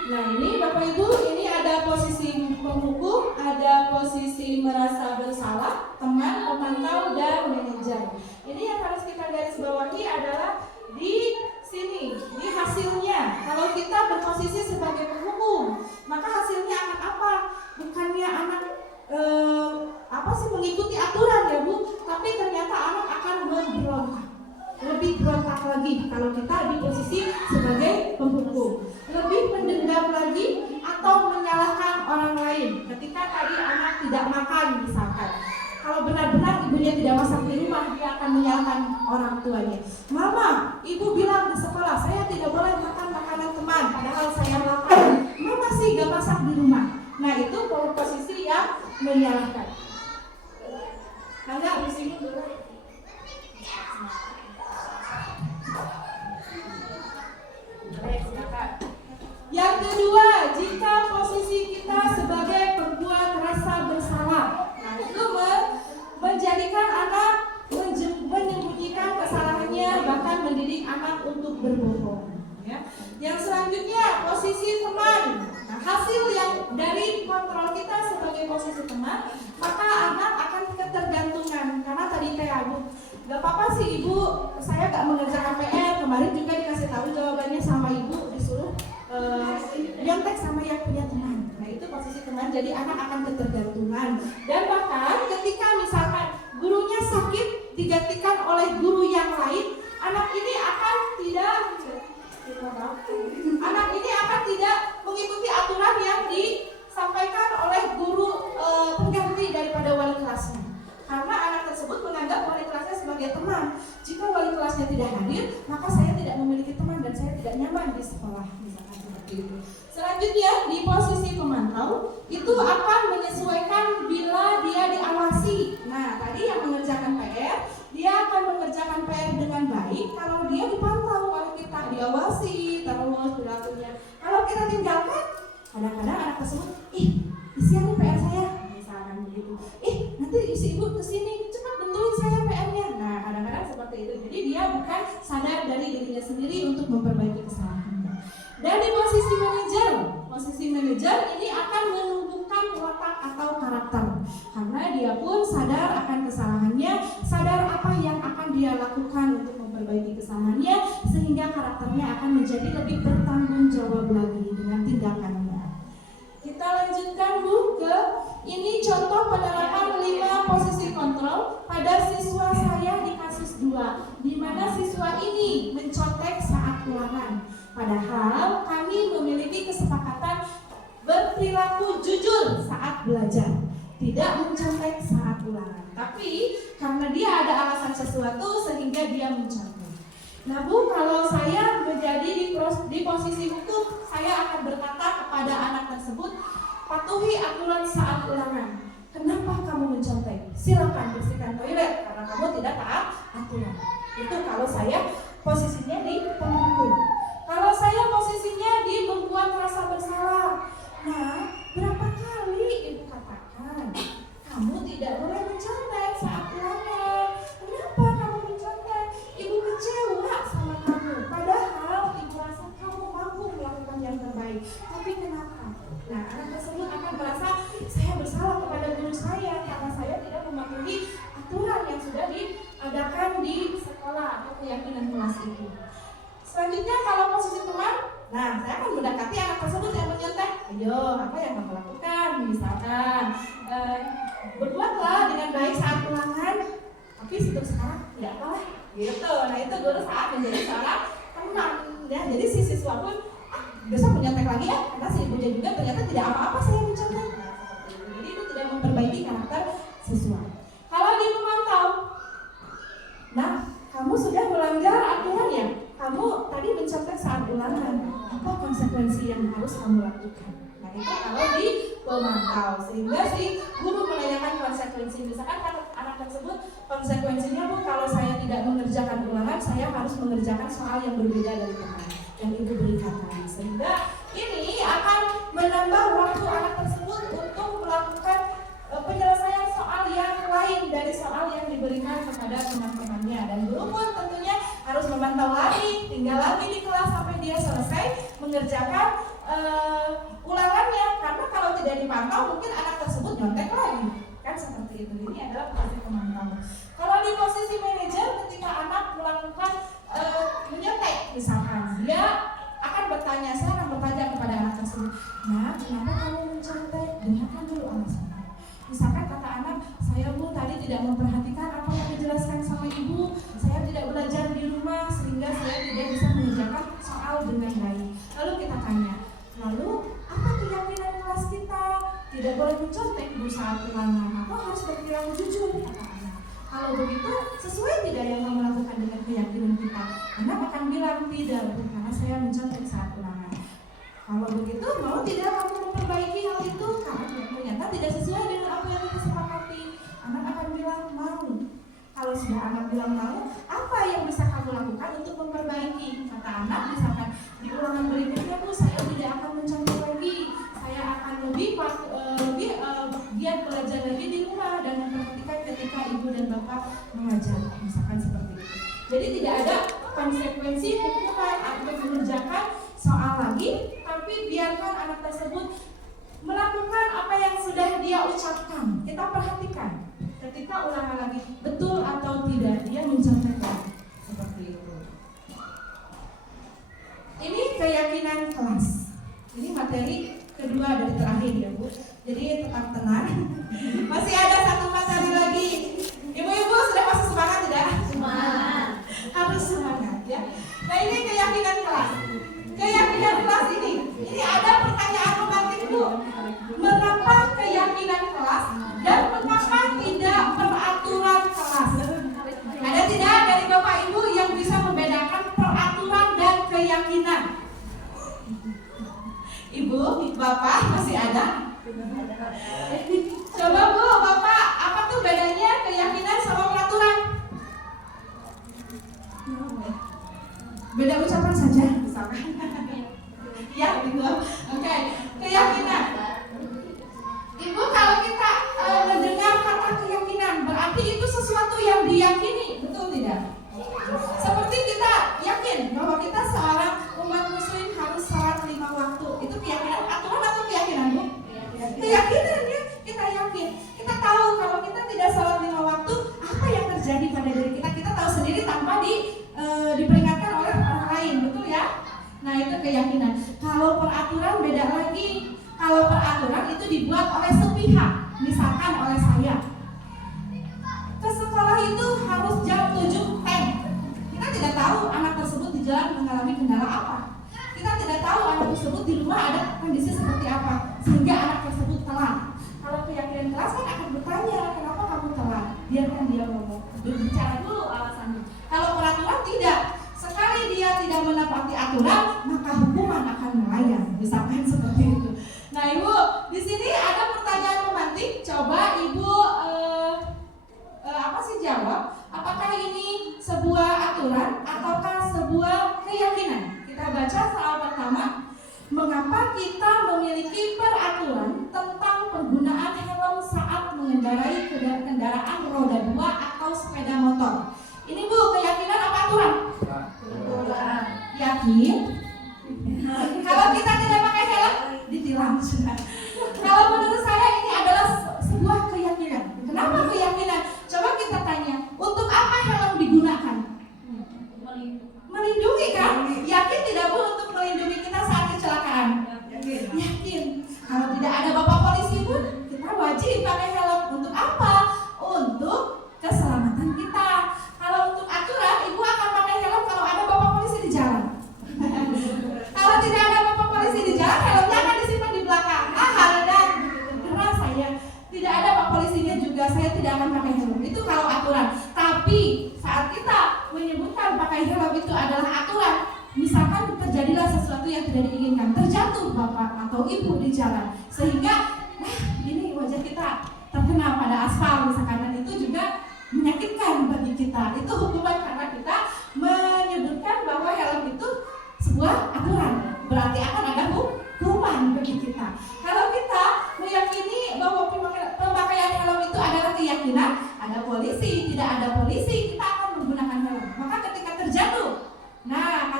Nah, ini Bapak Ibu, ini ada posisi penghukum, ada posisi merasa bersalah, teman, pemantau, dan manajer. Ini yang harus kita garis bawahi adalah di sini, di hasilnya. Kalau kita berposisi sebagai penghukum, maka hasilnya akan apa? Bukannya anak mengikuti aturan ya Bu, tapi ternyata anak akan memberontak. Lebih berontak lagi kalau kita di posisi sebagai penghukum, lebih mendendam lagi atau menyalahkan orang lain. Ketika tadi anak tidak makan misalkan, kalau benar-benar ibunya tidak masak di rumah, dia akan menyalahkan orang tuanya. Mama, ibu bilang di sekolah saya tidak boleh makan makanan teman, padahal saya lapar. Mama sih gak masak di rumah. Nah itu posisi yang menyalahkan. Enggak, di sini dulu. Yang kedua, jika posisi kita sebagai pembuat rasa bersalah, nah itu menjadikan anak menyembunyikan kesalahannya, bahkan mendidik anak untuk berbohong. Ya. Yang selanjutnya, posisi teman. Nah, hasil yang dari kontrol kita sebagai posisi teman, maka anak akan ketergantungan. Karena tadi kayak Bu, gak apa-apa sih ibu, saya gak mengerjakan PR. Kemarin juga dikasih tahu jawabannya sama ibu, disuruh nyontek sama yang punya teman. Nah itu posisi teman, jadi anak akan ketergantungan. Dan bahkan ketika misalkan gurunya sakit digantikan oleh guru yang lain, anak ini akan tidak mengikuti aturan yang disampaikan oleh guru pengganti daripada wali kelasnya. Karena anak tersebut menganggap wali kelasnya sebagai teman. Jika wali kelasnya tidak hadir, maka saya tidak memiliki teman dan saya tidak nyaman di sekolah, misalkan seperti itu. Selanjutnya di posisi pemantau itu akan menyesuaikan bila dia diawasi. Nah tadi yang mengerjakan PR, dia akan mengerjakan PR dengan baik kalau dia dipantau oleh kita, diawasi terus perilakunya. Kalau kita tinggalkan, kadang-kadang anak tersebut, isian nih PR saya, misalkan begitu. Nanti isi ibu kesini, cepat bentuin saya PR-nya. Nah kadang-kadang seperti itu. Jadi dia bukan sadar dari dirinya sendiri untuk memperbaiki kesalahannya. Dan di posisi manajer ini akan menumbuhkan watak atau karakter. Karena dia pun sadar akan kesalahannya, sadar apa yang akan dia lakukan untuk memperbaiki kesalahannya, sehingga karakternya akan menjadi lebih bertanggung jawab lagi dengan tindakannya. Kita lanjutkan Bu ke ini contoh penerapan 5 posisi kontrol pada siswa saya di kasus 2, di mana siswa ini mencontek saat ulangan. Padahal kami memiliki kesepakatan berperilaku jujur saat belajar, tidak mencontek saat ulangan. Tapi karena dia ada alasan sesuatu sehingga dia mencontek. Nah Bu, kalau saya menjadi di posisi hukum, saya akan berkata kepada anak tersebut, patuhi aturan saat ulangan. Kenapa kamu mencontek? Silakan bersihkan toilet karena kamu tidak taat aturan. Itu kalau saya posisinya di penghukum. Kalau saya posisinya di membuat rasa bersalah. Nah, berapa kali ibu katakan kamu tidak boleh mencontek saat ulangan. Kenapa kamu mencontek? Ibu kecewa sama kamu. Padahal ibu rasa kamu mampu melakukan yang terbaik. Tapi kenapa? Nah, anak tersebut akan merasa saya bersalah kepada guru saya karena saya tidak mematuhi aturan yang sudah diadakan di sekolah atau keyakinan kelas itu. Selanjutnya kalau posisi teman, nah saya akan mendekati anak tersebut yang menyontek. Ayo, apa yang kamu lakukan? Misalkan berbuatlah dengan baik saat ulangan, tapi untuk sekarang tidak apa-apa. Gitu. Nah itu guru saat menjadi seorang teman. Ya, jadi si siswa pun besok menyontek lagi ya, karena si ibunya juga ternyata tidak apa-apa saya mencontek. Nah, seperti itu. Jadi itu tidak memperbaiki karakter siswa. Kalau di pemantau, nah kamu sudah melanggar aturan ya. Kamu tadi mencontek saat ulangan, apa konsekuensi yang harus kamu lakukan? Nah itu kalau di pemantau, sehingga si guru menanyakan konsekuensi. Misalkan anak tersebut konsekuensinya Bu, kalau saya tidak mengerjakan ulangan, saya harus mengerjakan soal yang berbeda dari teman yang ibu berikan tadi. Sehingga ini akan menambah waktu anak tersebut untuk melakukan penyelesaian soal yang lain dari soal yang diberikan kepada teman-temannya. Dan guru pun tentunya harus memantau lagi, tinggal lagi di kelas sampai dia selesai mengerjakan ulangannya. Karena kalau tidak dipantau mungkin seperti itu. Ini adalah posisi pemantau. Kalau di posisi manajer, ketika anak melakukan menyontek misalkan, dia akan bertanya, saya akan bertanya kepada anak tersebut, nah kenapa kamu mencontek? Dengarkan dulu alasannya. Misalkan kata anak, saya Bu tadi tidak memperhatikan apa yang dijelaskan sama ibu, saya tidak belajar di rumah sehingga saya tidak bisa mengerjakan soal dengan baik. Lalu kita tanya, lalu apa keyakinan kelas kita? Tidak boleh mencontek Bu saat ulangan, atau harus berperilaku jujur, kata anak. Kalau begitu, sesuai tidak yang kamu lakukan dengan keyakinan kita? Anak akan bilang tidak, karena saya mencontek saat ulangan. Kalau begitu, mau tidak kamu memperbaiki hal itu? Karena ternyata tidak sesuai dengan apa yang kita sepakati. Anak akan bilang mau. Kalau sudah anak bilang mau, apa yang bisa kamu lakukan untuk memperbaiki? Kata anak, misalkan di ulangan berikutnya Bu, saya tidak akan mencontek lagi. Saya akan lebih giat belajar lagi di rumah dan memperhatikan ketika ibu dan bapak mengajar, misalkan seperti itu. Jadi tidak ada konsekuensi hukuman atau mengerjakan soal lagi, tapi biarkan anak tersebut melakukan apa yang sudah dia ucapkan. Kita perhatikan ketika ulangan lagi betul atau tidak dia mencontekkan, seperti itu. Ini keyakinan kelas. Ini materi kedua dari terakhir ya Bu. Jadi tetap tenang. Masih ada satu materi lagi. Ibu-ibu sudah masih semangat tidak? Semangat. Harus semangat ya. Nah ini keyakinan kelas. Keyakinan kelas ini ada pertanyaan romantik Bu. Mengapa keyakinan kelas dan mengapa tidak peraturan kelas? Ada tidak dari Bapak Ibu yang bisa membedakan peraturan dan keyakinan? Ibu, Bapak masih ada? Coba Bu, Bapak, apa tuh bedanya keyakinan sama peraturan? Beda ucapan saja, misalkan. Ya, Ibu. Oke, keyakinan. Ibu, kalau kita mendengar kata keyakinan, berarti itu sesuatu yang diyakini, betul tidak? Seperti kita yakin bahwa kita seorang umat muslim harus sholat 5 waktu. Itu keyakinan, aturan atau keyakinan Bu? Keyakinan ya, kita yakin. Kita tahu kalau kita tidak sholat 5 waktu, apa yang terjadi pada diri kita? Kita tahu sendiri tanpa diperingatkan oleh orang lain, betul ya? Nah itu keyakinan. Kalau peraturan beda lagi. Kalau peraturan itu dibuat oleh sepihak, misalkan oleh saya. Ke sekolah itu harus jam 7.10. Kita tidak tahu anak tersebut di jalan mengalami kendala apa. Kita tidak tahu anak tersebut di rumah ada kondisi seperti apa sehingga anak tersebut telat. Kalau keyakinan kelas kan akan bertanya, kenapa kamu telat? Biarkan dia ngomong, berbicara dulu alasannya. Kalau peraturan tidak, sekali dia tidak menepati aturan, maka hukuman akan melayang. Misalkan seperti itu. Nah Ibu, di sini ada pertanyaan romantik. Coba Ibu jawab. Apakah ini sebuah aturan ataukah sebuah keyakinan? Kita baca soal pertama. Mengapa kita memiliki peraturan tentang penggunaan helm saat mengendarai kendaraan roda 2 atau sepeda motor? Ini Bu, keyakinan apa aturan? Yakin? Kalau kita tidak pakai helm, ditilang sudah. Kalau menurut saya ini adalah sebuah keyakinan. Kenapa keyakinan? Coba kita tanya, untuk apa helm digunakan? Melindungi kan? Yakin tidak Bu untuk melindungi kita saat kecelakaan? Yakin. Kalau tidak ada Bapak polisi pun, kita wajib pakai helm. Untuk apa? Untuk keselamatan kita. Kalau untuk aturan, Ibu akan pakai helm kalau ada Bapak polisi di jalan. Kalau tidak ada Bapak polisi di jalan, helmnya akan disimpan di belakang. Dan karena saya tidak ada Pak polisinya juga, saya tidak akan pakai helm. Itu kalau aturan. Tapi saat kita menyebutkan pakai helm itu adalah aturan, misalkan terjadilah sesuatu yang tidak diinginkan, terjatuh Bapak atau Ibu di jalan, sehingga ini wajah kita terkena pada aspal misalkan, dan itu juga menyakitkan bagi kita. Itu hukuman karena kita menyebutkan bahwa helm itu sebuah aturan, berarti akan ada hukuman bagi kita. Kalau kita meyakini bahwa pemakaian helm itu adalah keyakinan, ada polisi, tidak ada polisi, kita akan menggunakan helm. Maka ketika terjatuh,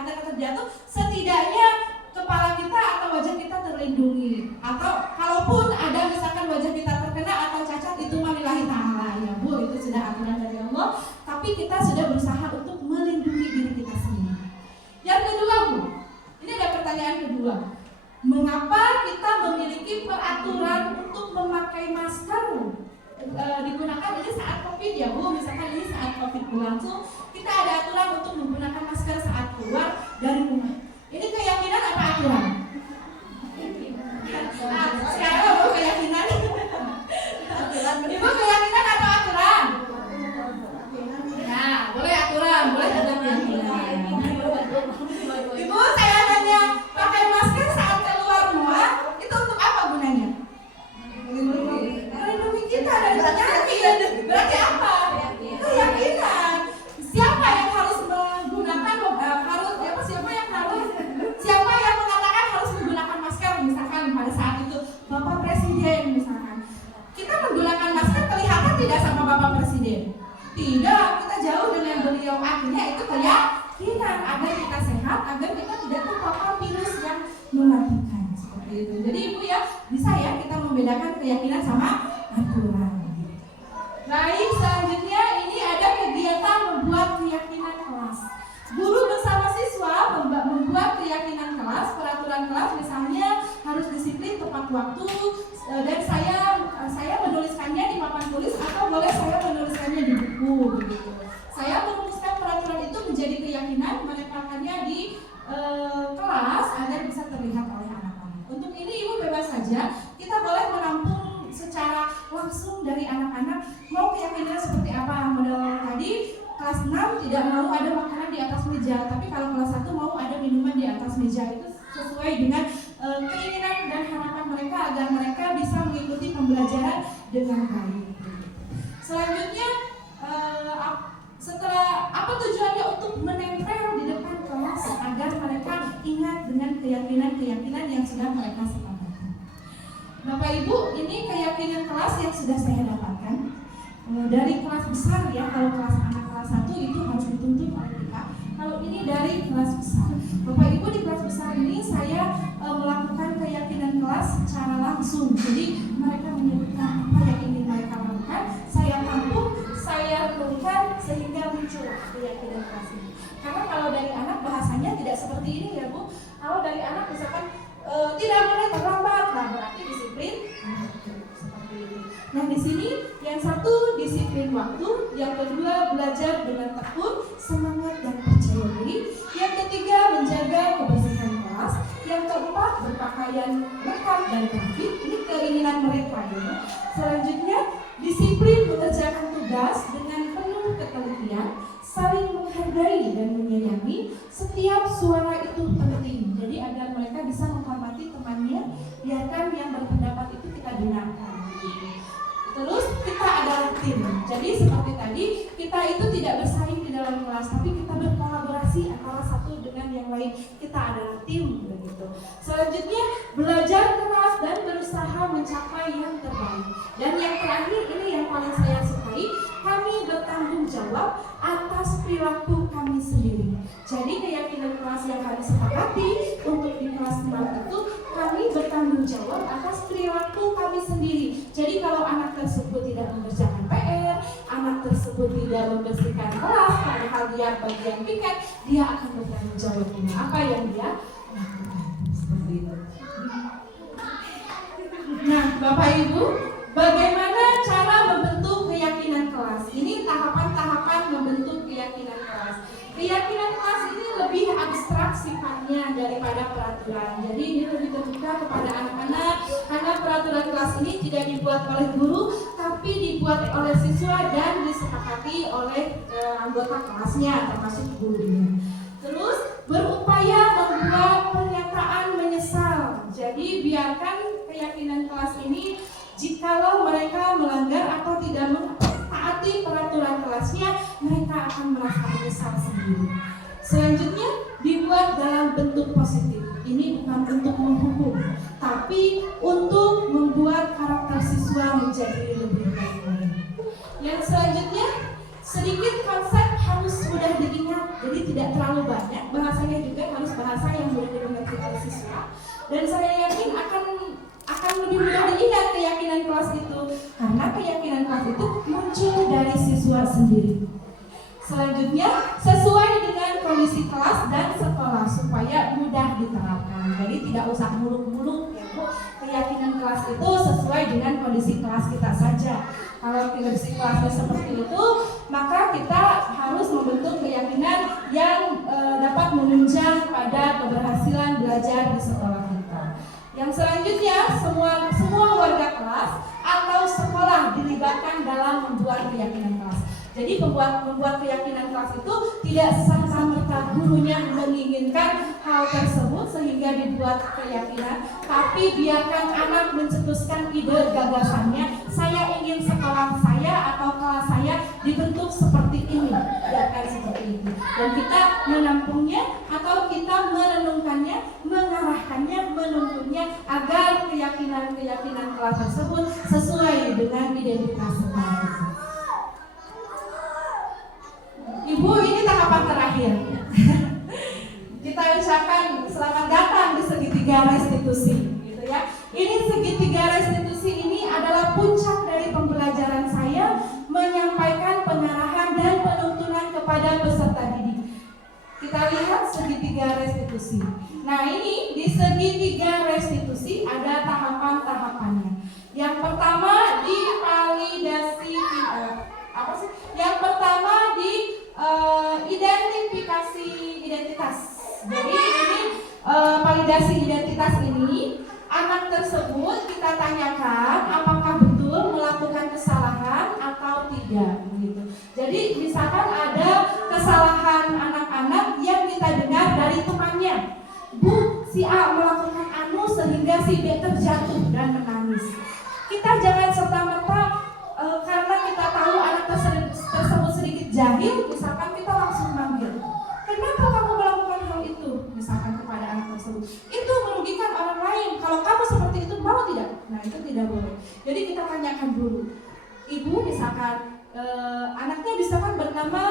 ketika terjatuh, setidaknya kepala kita atau wajah kita terlindungi. Atau kalaupun ada misalkan wajah kita terkena atau cacat, itu malillahi ta'ala. sudah aturan dari Allah, tapi kita sudah berusaha untuk melindungi diri kita sendiri. Yang kedua, Bu, ini ada pertanyaan kedua. Mengapa kita memiliki peraturan untuk memakai masker digunakan ini saat COVID ya, Bu? Misalkan ini saat COVID berlangsung, kita ada aturan untuk menggunakan masker saat keluar dari rumah. Ini keyakinan apa aturan? Sekarang Bu, keyakinan. Ibu keyakinan atau aturan? Nah, boleh aturan, boleh juga keyakinan. Ibu, saya tanya, pakai masker saat keluar rumah itu untuk apa gunanya? Melindungi kita dari penyakit. Berarti apa? Keyakinan. Siapa yang harus menggunakan siapa yang mengatakan harus menggunakan masker misalkan pada saat itu Bapak Presiden misalkan. Kita menggunakan masker kelihatan tidak sama Bapak Presiden? Tidak, kita jauh dengan beliau. Akhirnya itu keyakinan agar kita sehat, agar kita tidak terpapar virus yang mematikan seperti itu. Jadi Ibu ya, bisa ya kita membedakan keyakinan sama aturan. Baik, selanjutnya ini ada kegiatan membuat keyakinan kelas. Guru bersama siswa membuat keyakinan kelas, peraturan kelas misalnya harus disiplin tepat waktu, dan saya menuliskannya di papan tulis atau boleh saya menuliskannya di buku begitu. Saya merumuskan peraturan itu menjadi keyakinan, menempelkannya di kelas agar bisa terlihat oleh anak-anak. Untuk ini Ibu bebas saja, kita boleh menampung secara langsung dari anak-anak mau keyakinan seperti apa. Model tadi kelas 6 tidak mau ada makanan di atas meja, tapi kalau kelas 1 mau ada minuman di atas meja. Itu sesuai dengan keinginan dan harapan mereka agar mereka bisa mengikuti pembelajaran dengan baik. Selanjutnya setelah apa tujuannya untuk menempel di depan kelas agar mereka ingat dengan keyakinan-keyakinan yang sudah mereka sepakati. Bapak Ibu, ini keyakinan kelas yang sudah saya dapatkan dari kelas besar ya. Kalau kelas anak kelas 1 itu harus dituntut oleh kita. Kalau ini dari kelas besar. Bapak Ibu, di kelas besar ini saya melakukan keyakinan kelas secara langsung. Jadi mereka menyebutkan apa yang ingin mereka lakukan, saya tampung, saya renungkan sehingga muncul keyakinan kelas ini. Karena kalau dari anak bahasanya tidak seperti ini ya Bu. Kalau dari anak misalkan tidak boleh terlambat, nah berarti disiplin. Seperti itu. Nah di sini yang satu disiplin waktu, yang kedua belajar dengan tekun, semangat dan percaya diri, yang ketiga menjaga kebersihan kelas, yang keempat berpakaian lengkap dan rapi. Ini keinginan mereka ya. Selanjutnya disiplin mengerjakan tugas dengan penuh ketelitian, saling menghargai dan menyayangi. Setiap suara itu penting. Jadi agar mereka bisa menghormati temannya, biarkan yang berpendapat itu kita dengarkan. Terus kita adalah tim. Jadi seperti tadi, kita itu tidak bersaing di dalam kelas, tapi kita berkolaborasi antara satu dengan yang lain. Kita adalah tim begitu. Selanjutnya belajar keras dan berusaha mencapai yang terbaik. Dan yang terakhir ini yang paling saya sukai, kami bertanggung jawab atas perilaku kami sendiri. Jadi keyakinan kelas yang kami sepakati untuk di kelas 6 itu, kami bertanggung jawab atas perilaku kami sendiri. Jadi kalau anak tersebut tidak mengerjakan PR, anak tersebut tidak membersihkan kelas, padahal dia bagian piket, dia akan bertanggung jawab dengan apa yang dia lakukan. Seperti itu. Nah, Bapak Ibu, bagaimana cara membentuk keyakinan kelas? Ini tahapan-tahapan membentuk keyakinan kelas. Keyakinan kelas ini lebih abstrak sifatnya daripada peraturan. Jadi ini lebih terbuka kepada anak-anak karena peraturan kelas ini tidak dibuat oleh guru, tapi dibuat oleh siswa dan disepakati oleh anggota kelasnya termasuk gurunya. Terus berupaya membuat pernyataan menyesal. Jadi biarkan keyakinan kelas ini jikalau mereka melanggar atau tidak mentaati peraturan kelasnya, mereka akan merasa menyesal sendiri. Selanjutnya dibuat dalam bentuk positif. Ini bukan untuk menghukum, tapi untuk membuat karakter siswa menjadi lebih baik lagi. Yang selanjutnya, sedikit konsep harus mudah diingat, jadi tidak terlalu banyak. Bahasanya juga harus bahasa yang mudah dimengerti oleh siswa. Dan saya yakin akan lebih mudah diingat keyakinan kelas itu, karena keyakinan kelas itu muncul dari siswa sendiri. Selanjutnya, sesuai dengan kondisi kelas dan sekolah supaya mudah diterapkan. Jadi tidak usah muluk-muluk ya Bu. Keyakinan kelas itu sesuai dengan kondisi kelas kita saja. Kalau kondisi kelasnya seperti itu, maka kita harus membentuk keyakinan yang dapat menunjang pada keberhasilan belajar di sekolah kita. Yang selanjutnya, semua warga kelas atau sekolah dilibatkan dalam membuat keyakinan kelas. Jadi membuat keyakinan kelas itu tidak serta-merta gurunya menginginkan hal tersebut sehingga dibuat keyakinan, tapi biarkan anak mencetuskan ide gagasannya. Saya ingin sekolah saya atau kelas saya dibentuk seperti ini, biarkan seperti itu. Dan kita menampungnya atau kita merenungkannya, mengarahkannya, menuntunnya agar keyakinan kelas tersebut sesuai dengan identitas sekolah. Ibu, ini tahapan terakhir. Kita ucapkan selamat datang di segitiga restitusi, gitu ya. Ini segitiga restitusi ini adalah puncak dari pembelajaran saya menyampaikan pengarahan dan penuntunan kepada peserta didik. Kita lihat segitiga restitusi. Nah, ini di segitiga restitusi ada tahapan-tahapannya. Yang pertama di validasi Yang pertama di identifikasi identitas. Jadi ini validasi identitas ini anak tersebut kita tanyakan apakah betul melakukan kesalahan atau tidak begitu. Jadi misalkan ada kesalahan anak-anak yang kita dengar dari temannya. Bu, si A melakukan anu sehingga si B terjatuh dan menangis. Kita jangan serta-merta karena kita tahu anak tersebut sedikit jahil, misalkan kita langsung manggil. Kenapa kamu melakukan hal itu? Misalkan kepada anak tersebut. Itu merugikan orang lain. Kalau kamu seperti itu mau tidak? Nah, itu tidak boleh. Jadi kita tanyakan dulu. Ibu misalkan anaknya misalkan bernama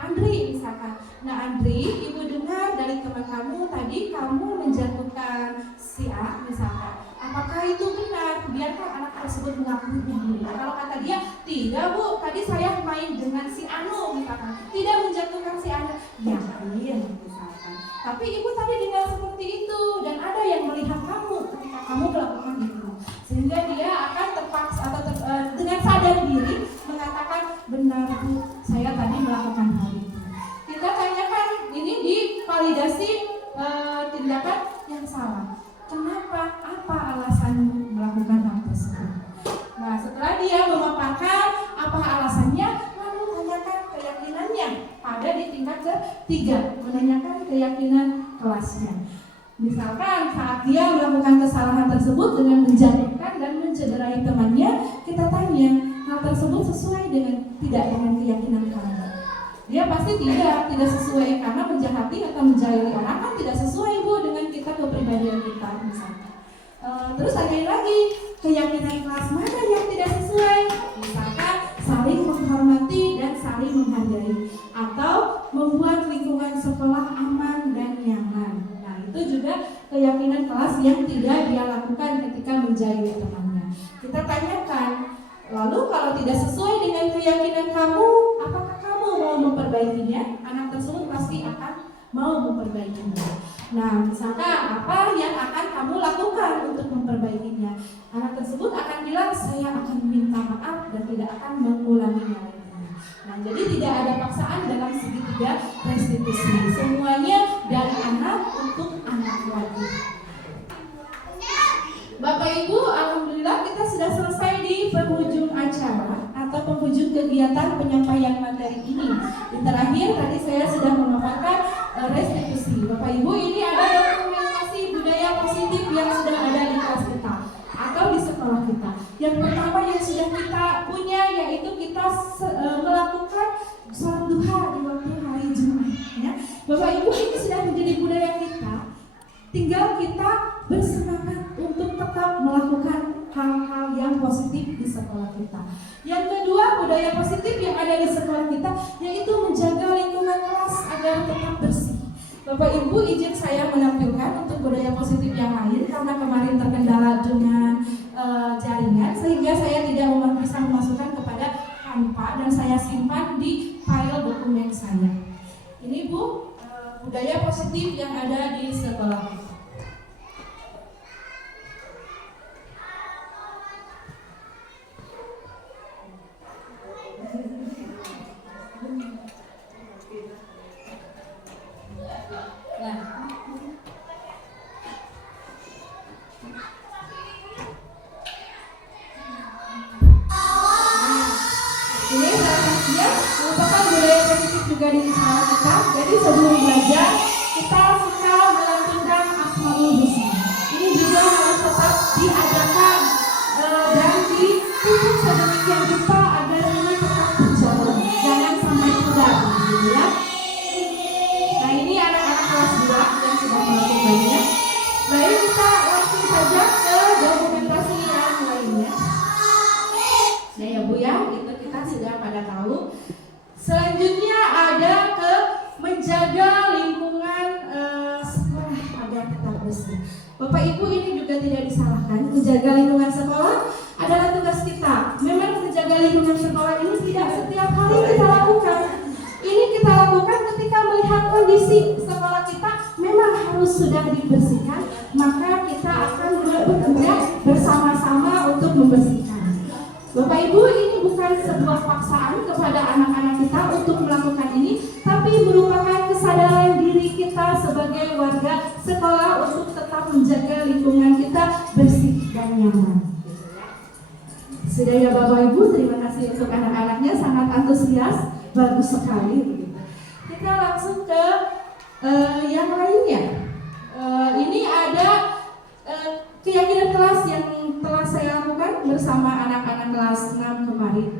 Andri misalkan. Nah, Andri, ibu dengar dari teman kamu tadi kamu menjatuhkan si A misalkan. Apakah itu benar? Biarkan anak tersebut mengakuinya dulu. Kalau kata dia, tidak Bu, tadi saya main dengan si Anu misalkan. Tidak menjatuhkan si Anu. Yakin misalkan. Tapi ibu tadi dengar seperti itu dan ada yang melihat kamu ketika kamu melakukan itu. Sehingga dia akan terpaksa atau dengan sadar diri mengatakan, benar Bu, saya tadi melakukan hal itu. Kita tanyakan ini di validasi tindakan yang salah. Kenapa? Apa alasanmu melakukan hal tersebut? Nah, setelah dia memaparkan apa alasannya, lalu tanyakan keyakinannya. Ada di tingkat ketiga, menanyakan keyakinan kelasnya. Misalkan saat dia melakukan kesalahan tersebut dengan menjatuhkan dan mencederai temannya, kita tanya, hal tersebut sesuai dengan keyakinan kamu? Dia pasti tidak sesuai karena menjahati atau menjahili orang kan tidak sesuai Bu dengan kepribadian kita misalnya. Terus tanyain lagi keyakinan kelas mana yang tidak sesuai, misalkan saling menghormati dan saling menghargai atau membuat lingkungan sekolah aman dan nyaman. Nah, itu juga keyakinan kelas yang tidak dia lakukan ketika menjahili temannya. Kita tanyakan, lalu kalau tidak sesuai dengan keyakinan kamu, apakah kamu mau memperbaikinya? Anak tersebut pasti akan mau memperbaikinya. Nah, misalkan apa yang akan kamu lakukan untuk memperbaikinya? Anak tersebut akan bilang, saya akan minta maaf dan tidak akan mengulanginya lagi. Nah, jadi tidak ada paksaan dalam segitiga restitusi. Semuanya dari anak untuk anak lagi. Bapak Ibu, alhamdulillah kita sudah selesai di penghujung acara atau penghujung kegiatan penyampaian materi ini. Di terakhir tadi saya sudah memaparkan restitusi. Bapak Ibu, ini ada dokumentasi budaya positif yang sudah ada di kelas kita atau di sekolah kita. Yang pertama yang sudah kita punya yaitu kita melakukan sholat duha di waktu hari Jumat. Ya. Bapak Ibu, ini sudah menjadi budaya kita. Tinggal kita bersemangat untuk tetap melakukan hal-hal yang positif di sekolah kita. Yang kedua, budaya positif yang ada di sekolah kita yaitu menjaga lingkungan kelas agar tetap bersih. Bapak Ibu, izin saya menampilkan untuk budaya positif yang lain karena kemarin terkendala dengan jaringan sehingga saya tidak bisa memasukkan kepada tanpa dan saya positif yang ada di sekolah. Ini salah satunya merupakan budaya positif juga di sekolah kita. Jadi sebelum belajar kita suka melantunkan Asmaul Husna. Ini juga harus tetap diadakan dan ditutup sedemikian rupa agar ini tetap berjalan. Jangan sampai pudar, gitu ya. Nah ini anak-anak kelas 2 yang sudah melakukannya. Baik, kita langsung saja ke dokumentasi yang lainnya. Nah ya Bu ya, itu kita sudah pada tahu. Selanjutnya ada ke menjaga lingkungan sekolah agar tetap bersih. Bapak Ibu, ini juga tidak disalahkan. Menjaga lingkungan sekolah adalah tugas kita. Memang menjaga lingkungan sekolah ini tidak setiap hari kita lakukan. Ini kita lakukan ketika melihat kondisi sekolah kita memang harus sudah dibersihkan, maka kita akan bekerja bersama-sama untuk membersihkan. Bapak Ibu, ini bukan sebuah paksaan kepada anak-anak kita untuk melakukan ini, tapi merupakan kesadaran diri kita sebagai warga sekolah untuk tetap menjaga lingkungan kita bersih dan nyaman. Sudah ya Bapak Ibu, terima kasih untuk anak-anaknya, sangat antusias, bagus sekali. Kita langsung ke yang lainnya. Ini ada keyakinan kelas yang telah saya lakukan bersama anak-anak kelas 6 kemarin.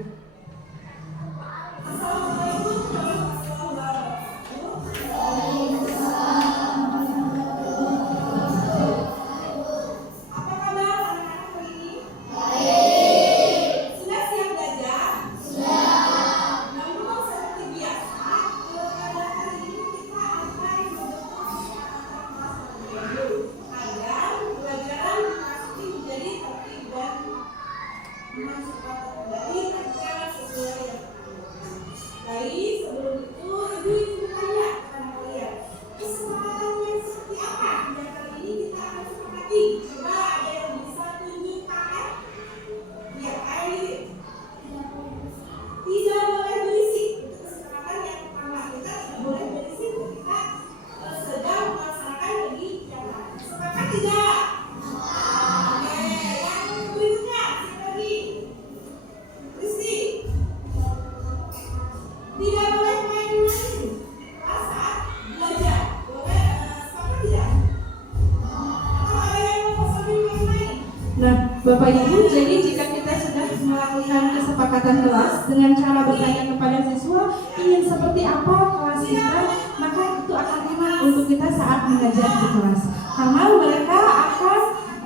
Bapak Ibu, jadi jika kita sudah melakukan kesepakatan kelas dengan cara bertanya kepada siswa ingin seperti apa kelas kita, maka itu akan enak untuk kita saat mengajar di kelas. Karena mereka akan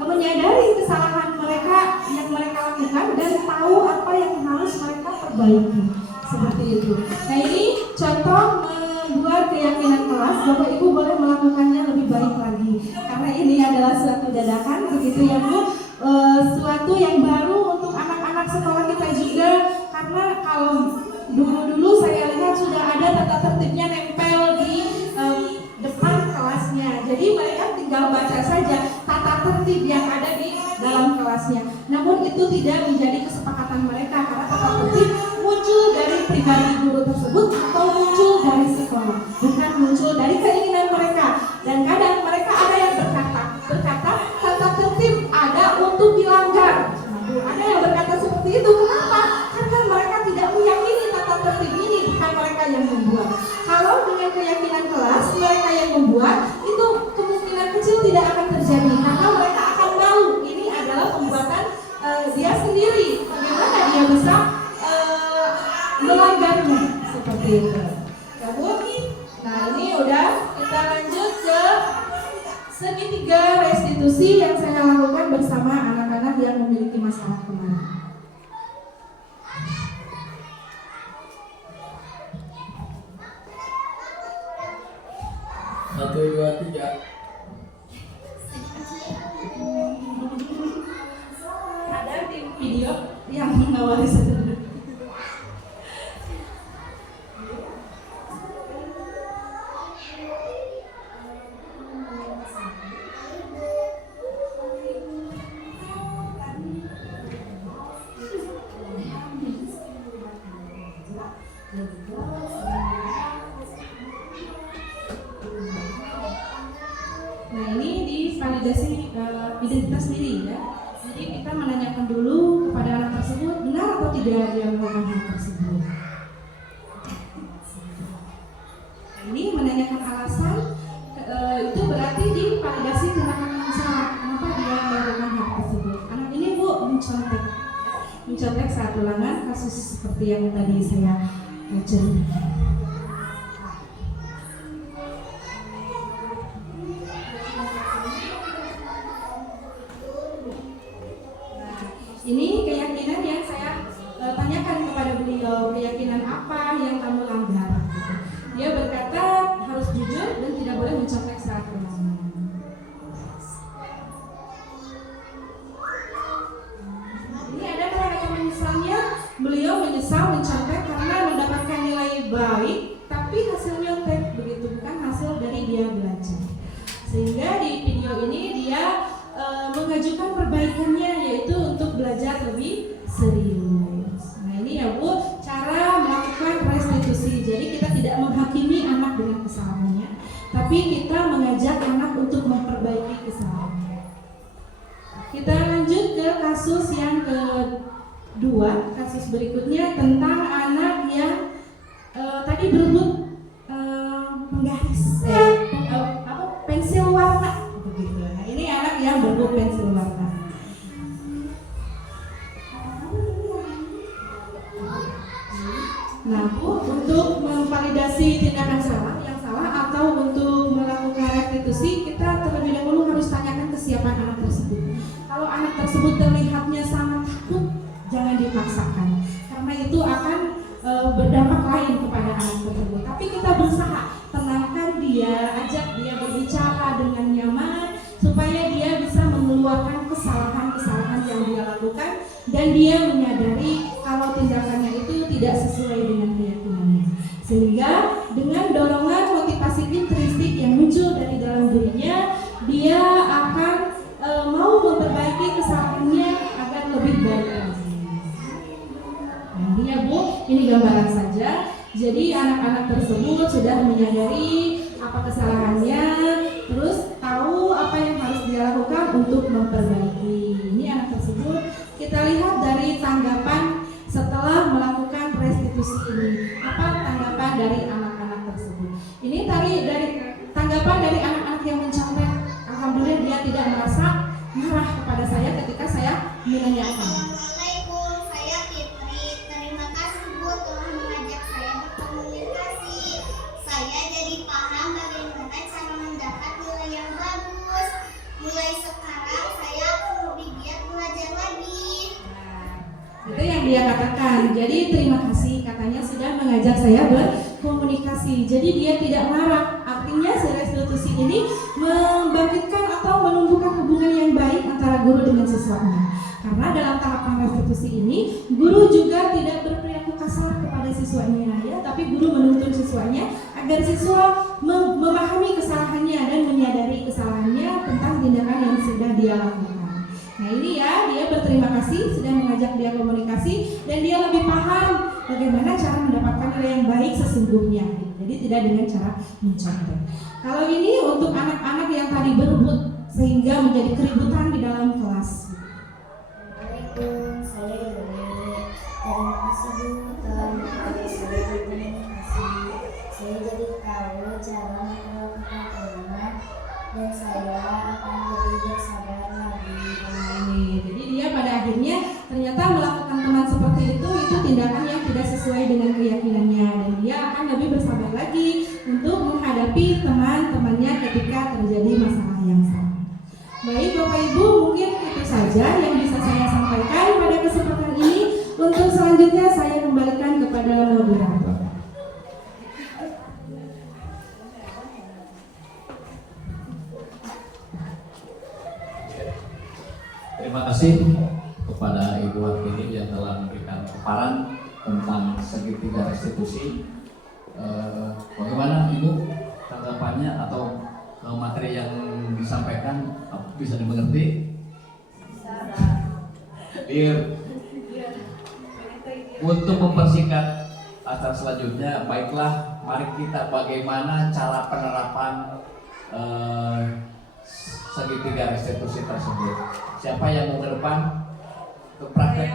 menyadari kesalahan mereka yang mereka lakukan dan tahu apa yang harus mereka perbaiki. Seperti itu. Nah ini contoh membuat keyakinan kelas, Bapak Ibu boleh melakukannya lebih baik lagi. Karena ini adalah suatu dadakan, begitu ya Bu. Suatu yang baru untuk anak-anak sekolah kita juga, karena kalau dulu saya lihat sudah ada tata tertibnya nempel di depan kelasnya, jadi mereka tinggal baca saja tata tertib yang ada di dalam kelasnya. Namun itu tidak menjadi kesepakatan mereka, karena tata tertib muncul dari pribadi guru tersebut atau muncul dari sekolah, bukan muncul dari keinginan mereka. Dan kadang mereka ada yang berkata tata tertib ada untuk dilanggar. Ada yang berkata seperti itu. Kenapa? Karena mereka tidak meyakini tata tertib ini, bukan mereka yang membuat. Kalau dengan keyakinan kelas mereka yang membuat, itu kemungkinan kecil tidak akan terjadi, karena mereka akan tahu ini adalah pembuatan dia sendiri. Bagaimana dia bisa melanggarnya seperti itu. Nah ini udah, kita lanjut ke segitiga restitusi yang saya lakukan bersama anak-anak yang memiliki masalah kemarin. 1, 2, 3. Ada tim video yang mengawali sebenarnya. tidak dia melakukan hal tersebut. Ini menanyakan alasan, itu berarti divalidasi tindakan yang salah. Kenapa dia melakukan hal tersebut? Anak ini Bu mencontek saat ulangan kasus seperti yang tadi saya ceritakan. Ini keyakinan yang saya tanyakan kepada beliau, keyakinan apa yang kamu langgar? Dia berkata harus jujur dan tidak boleh mencontek saat ulangan. Ini ada kata-kata menyesalnya, beliau menyesal mencontek karena mendapatkan nilai baik, tapi hasil nyontek begitu, bukan hasil dari dia belajar. Sehingga di video ini dia mengajukan perbaikannya, yaitu untuk belajar lebih serius. Nah ini ya Bu, cara melakukan restitusi. Jadi kita tidak menghakimi anak dengan kesalahannya, tapi kita mengajak anak untuk memperbaiki kesalahannya. Kita lanjut ke kasus yang kedua, kasus berikutnya tentang anak yang tadi berebut penggaris, pensil warna. Begitu. Nah, ini anak yang berebut pensil warna. Nah, Bu, untuk memvalidasi tindakan salah yang salah atau untuk melakukan restitusi, kita terlebih dahulu harus tanyakan kesiapan anak tersebut. Kalau anak tersebut terlihatnya sangat takut, jangan dipaksakan, karena itu akan berdampak lain kepada anak tersebut. Tapi kita berusaha tenangkan dia, ajak dia berbicara dengan nyaman supaya dia bisa mengeluarkan kesalahan-kesalahan yang dia lakukan dan dia menyadari kalau tindakannya itu tidak sesuai dengan keyakinannya. Sehingga dengan dorongan motivasi intrinsik yang muncul dari dalam dirinya, dia akan mau memperbaiki kesalahannya agar lebih baik lagi. Nah, ini ya Bu, ini gambaran saja. Jadi anak-anak tersebut sudah menyadari apa kesalahannya, terus tahu apa yang harus dia lakukan untuk memperbaiki. Ini anak tersebut kita lihat dari tanggapan setelah melakukan restitusi ini. Apa tanggapan dari anak-anak tersebut? Ini dari tanggapan dari anak-anak yang mencontek. Alhamdulillah dia tidak merasa marah kepada saya ketika saya menanyakan. Assalamualaikum, saya Fitri. Terima kasih Bu telah mengajak saya berkomunikasi. Saya jadi paham bagaimana cara mendapat nilai yang bagus. Mulai sekarang saya akan lebih giat belajar lagi. Itu yang dia katakan. Jadi terima kasih, katanya sudah mengajak saya berkomunikasi. Jadi dia tidak marah. Artinya si restitusi ini membangkitkan atau menumbuhkan hubungan yang baik antara guru dengan siswanya. Karena dalam tahapan restitusi ini, guru juga tidak berperilaku kasar kepada siswanya, ya, tapi guru menuntun siswanya agar siswa memahami kesalahannya dan menyadari kesalahannya tentang tindakan yang sudah dia lakukan. Nah ini ya, dia berterima kasih sudah mengajak dia komunikasi dan dia lebih paham bagaimana cara mendapatkan nilai yang baik sesungguhnya. Jadi tidak dengan cara mencontek. Kalau ini untuk anak-anak yang tadi berebut sehingga menjadi keributan di dalam kelas. Assalamualaikum, saya Yuni. Terima kasih Bu telah mengajak saya berkomunikasi. Saya jadi tahu cara memperlakukan anak dan saya akan lebih bersabar lagi. Jadi dia pada akhirnya ternyata melakukan teman seperti itu tindakan yang tidak sesuai dengan keyakinannya dan dia akan lebih bersabar lagi untuk menghadapi teman-temannya ketika terjadi masalah yang sama. Baik Bapak Ibu, mungkin itu saja yang bisa saya sampaikan pada kesempatan ini. Untuk selanjutnya saya kembalikan kepada moderator. Terima kasih kepada Ibu Hartini yang telah memberikan paparan tentang segitiga restitusi. Bagaimana Ibu tanggapannya atau materi yang disampaikan bisa dimengerti? Untuk mempersingkat acara selanjutnya, baiklah, mari kita bagaimana cara penerapan segitiga restitusi tersebut. Siapa yang mau ke depan ke praktek?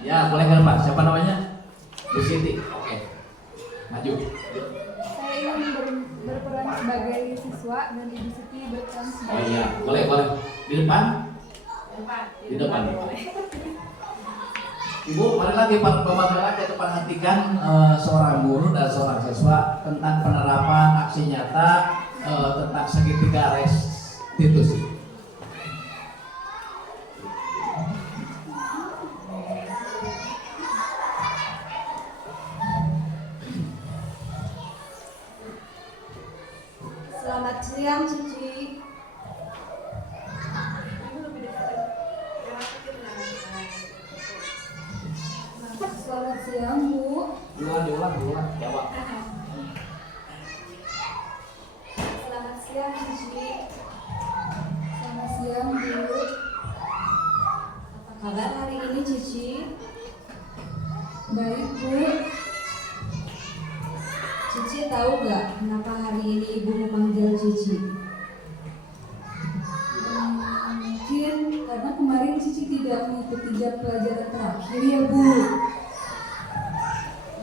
Ya, boleh ke depan. Siapa namanya? Bu Siti. Oke. Maju. Saya ingin berperan sebagai siswa dan Ibu Siti berperan Oh sebagai iya, boleh. Di depan. Di depan. Ibu, marilah kita perhatikan seorang guru dan seorang siswa tentang penerapan aksi nyata tentang segitiga restitusi. Selamat siang, Cici. Selamat siang, Bu. Diulang. Jawab. Selamat siang, Cici. Selamat siang, Bu. Apa kabar hari ini, Cici? Baik, Bu. Cici tahu gak kenapa hari ini Ibu memanggil Cici? Mungkin karena kemarin Cici tidak mengikuti jam pelajaran terakhir ya, Bu.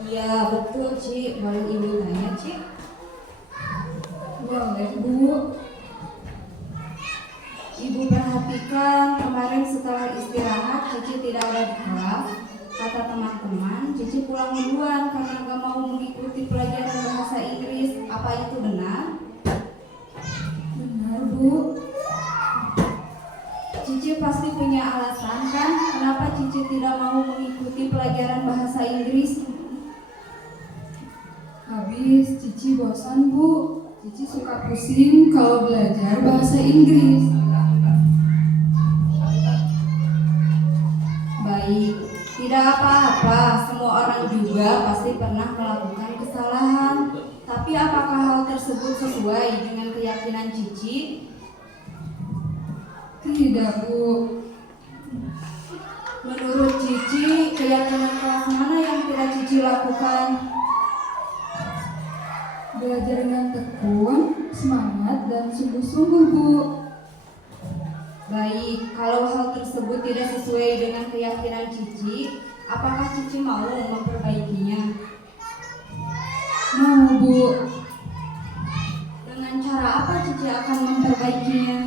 Iya, betul, Ci. Boleh Ibu tanya, Ci? Boleh, Bu. Ibu perhatikan kemarin setelah istirahat Cici tidak ada di kelas. Kata teman-teman, Cici pulang duluan karena gak mau mengikuti pelajaran bahasa Inggris. Apa itu benar? Benar, Bu. Cici pasti punya alasan kan kenapa Cici tidak mau mengikuti pelajaran bahasa Inggris? Habis Cici bosan, Bu. Cici suka pusing kalau belajar bahasa Inggris. Baik, tidak apa-apa. Semua orang juga pasti pernah melakukan kesalahan. Tapi apakah hal tersebut sesuai dengan keyakinan Cici? Tidak, Bu. Menurut Cici, keyakinan kelas mana yang tidak Cici lakukan? Belajar dengan tekun, semangat, dan sungguh-sungguh, Bu. Baik, kalau hal tersebut tidak sesuai dengan keyakinan Cici, apakah Cici mau memperbaikinya? Mau, Bu. Dengan cara apa Cici akan memperbaikinya?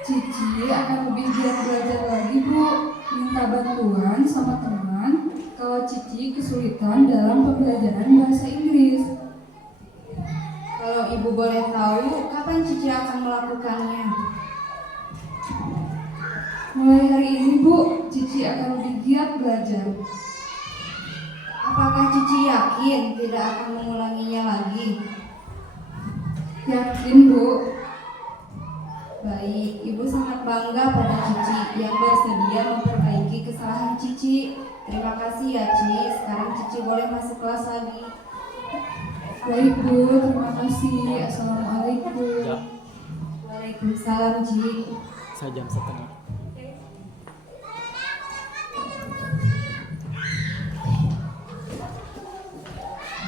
Cici akan lebih giat belajar lagi, Bu. Minta bantuan sama teman kalau Cici kesulitan dalam pembelajaran bahasa Inggris. Kalau Ibu boleh tahu, kapan Cici akan melakukannya? Mulai hari ini, Bu, Cici akan lebih giat belajar. Apakah Cici yakin tidak akan mengulanginya lagi? Yakin, Bu. Baik, Ibu sangat bangga pada Cici yang bersedia memperbaiki kesalahan Cici. Terima kasih ya, Ci. Sekarang Cici boleh masuk kelas lagi. Baik, Bu. Terima kasih. Assalamualaikum. Waalaikumsalam, Ci. Saya jam setengah.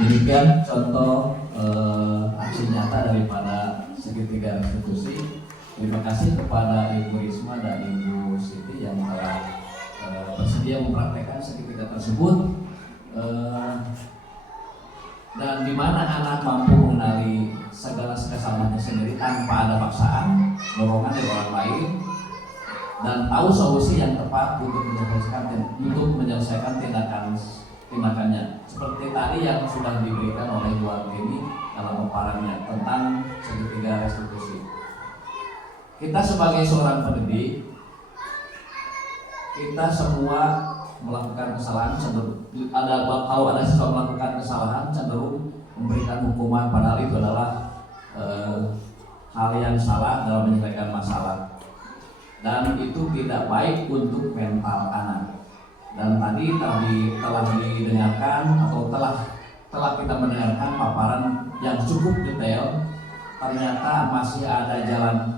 Demikian contoh aksi nyata daripada segitiga restitusi. Terima kasih kepada Ibu Risma dan Ibu Siti yang telah bersedia mempraktekkan segitiga tersebut, dan di mana anak mampu mengenali segala kesalahannya sendiri tanpa ada paksaan, dorongan dari orang lain, dan tahu solusi yang tepat untuk menyelesaikan tindakannya. Seperti tadi yang sudah diberikan oleh Bu Artini dalam paparannya tentang segitiga restitusi. Kita sebagai seorang pendidik, kita semua melakukan kesalahan, kalau ada seseorang melakukan kesalahan cenderung memberikan hukuman, padahal itu adalah hal yang salah dalam menyelesaikan masalah, dan itu tidak baik untuk mental anak. Dan tadi telah didengarkan atau telah kita mendengarkan paparan yang cukup detail. Ternyata masih ada jalan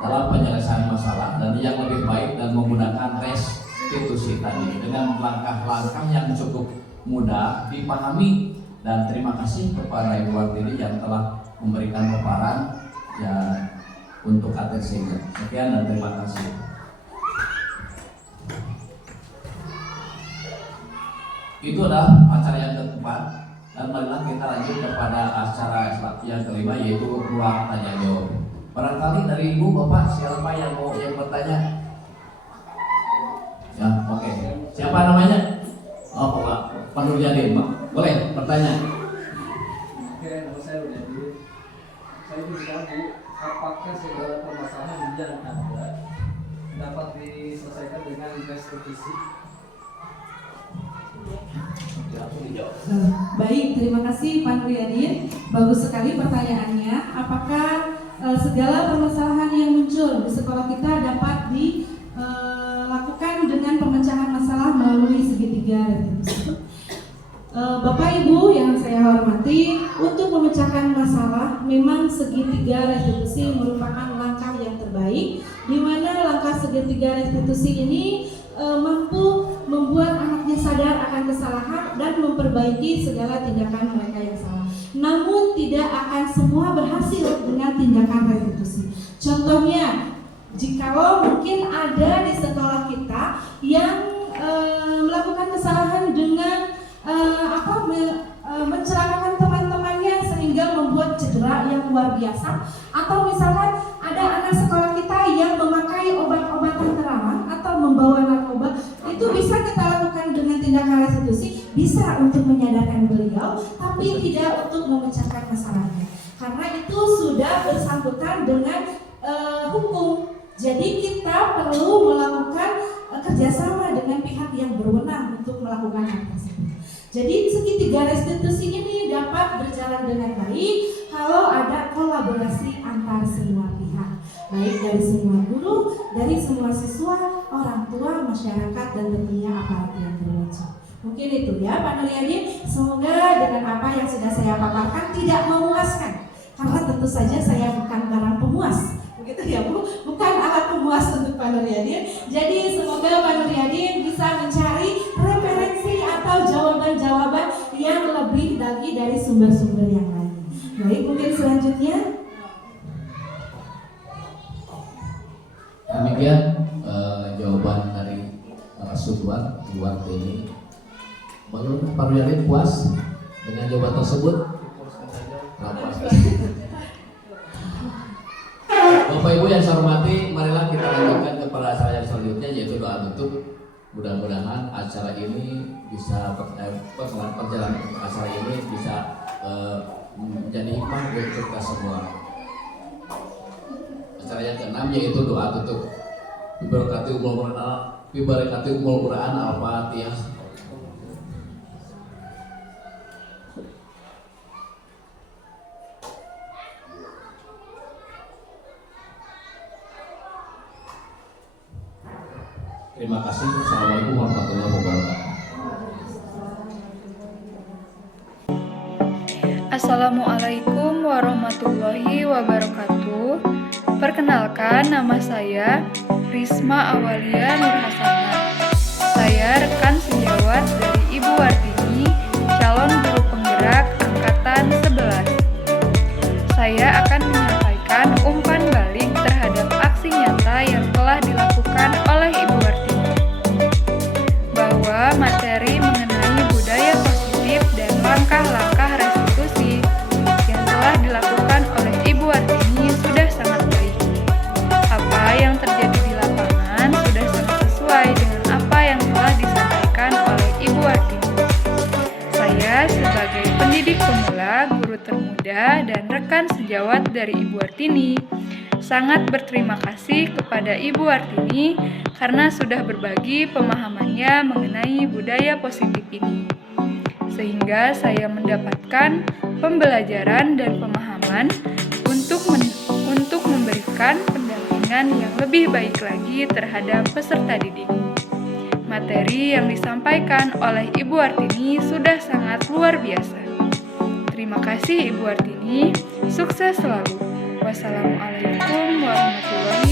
dalam penyelesaian masalah dan yang lebih baik, dan menggunakan restitusi tadi dengan langkah-langkah yang cukup mudah dipahami. Dan terima kasih kepada Ibu Artini yang telah memberikan paparan ya untuk atensinya. Sekian dan terima kasih. itu adalah acara yang keempat, dan marilah kita lanjut kepada acara yang kelima, yaitu ruang tanya jawab. Barangkali dari ibu bapak siapa yang mau yang bertanya? Ya, oke. Siapa namanya? Oh, Pak Nurjadin, boleh bertanya. Oke, nama saya Nurjadin. Saya ingin tahu apakah segala permasalahan yang ada dapat diselesaikan dengan restitusi? Baik, terima kasih Pak Nuryadin. Bagus sekali pertanyaannya. Apakah segala permasalahan yang muncul di sekolah kita dapat dilakukan dengan pemecahan masalah melalui segitiga restitusi? Bapak Ibu yang saya hormati, untuk memecahkan masalah memang segitiga restitusi merupakan langkah yang terbaik, di mana langkah segitiga restitusi ini mampu membuat anaknya sadar akan kesalahan dan memperbaiki segala tindakan mereka yang salah. Namun tidak akan semua berhasil dengan tindakan restitusi. Contohnya, jikalau mungkin ada di sekolah kita yang melakukan kesalahan dengan mencelakakan teman-temannya sehingga membuat cedera yang luar biasa, atau misalkan ada anak sekolah kita yang memakai obat-obatan terlarang atau membawa narkoba, itu bisa kita lakukan dengan tindakan restitusi, bisa untuk menyadarkan beliau, tapi tidak untuk memecahkan masalahnya, karena itu sudah bersangkutan dengan hukum. Jadi kita perlu melakukan kerjasama dengan pihak yang berwenang untuk melakukan hal tersebut. Jadi segitiga restitusi ini dapat berjalan dengan baik kalau ada kolaborasi antar semua pihak, baik dari semua guru, dari semua siswa, orang tua, masyarakat, dan tentunya aparat yang berwajib. Mungkin itu ya Pak Nuryadin. Semoga dengan apa yang sudah saya paparkan tidak memuaskan, karena tentu saja saya bukan barang pemuas, begitu ya Bu, bukan alat pemuas untuk Pak Nuryadin. Jadi semoga Pak Nuryadin bisa mencari referensi atau jawaban-jawaban yang lebih lagi dari sumber-sumber yang lain. Baik, mungkin selanjutnya. Demikian jawaban dari narasumber luar ini. Menurut Pak Nurjadin puas dengan jawaban tersebut? Bapak Ibu yang saya hormati, marilah kita lanjutkan kepada acara yang selanjutnya, yaitu doa tutup. Mudah-mudahan acara ini bisa perjalanan acara ini bisa menjadi hikmah buat kita semua. Acara yang keenam yaitu doa tutup. Bibarakatikumul Quran Al-Fatihah. Terima kasih. Assalamualaikum warahmatullahi wabarakatuh. Assalamualaikum warahmatullahi wabarakatuh. Perkenalkan, nama saya Risma Awalia Nur Hasanah. Saya rekan sejawat dari Ibu Wartini, calon guru penggerak angkatan 11. Saya akan menyampaikan umpan balik terhadap aksi nyata yang telah dilakukan oleh Ibu Wartini, bahwa materi mengenai budaya positif dan langkah-langkah restitusi yang telah dilakukan oleh Ibu Wartini sudah sangat baik. Apa yang terjadi di lapangan sudah sangat sesuai dengan apa yang telah disampaikan oleh Ibu Wartini. Saya sebagai pendidik pemula, guru termuda, dan rekan sejawat dari Ibu Wartini sangat berterima kasih kepada Ibu Wartini karena sudah berbagi pemahamannya mengenai budaya positif ini, sehingga saya mendapatkan pembelajaran dan pemahaman untuk memberikan pendampingan yang lebih baik lagi terhadap peserta didik. Materi yang disampaikan oleh Ibu Wartini sudah sangat luar biasa. Terima kasih Ibu Wartini, sukses selalu. Wassalamualaikum warahmatullahi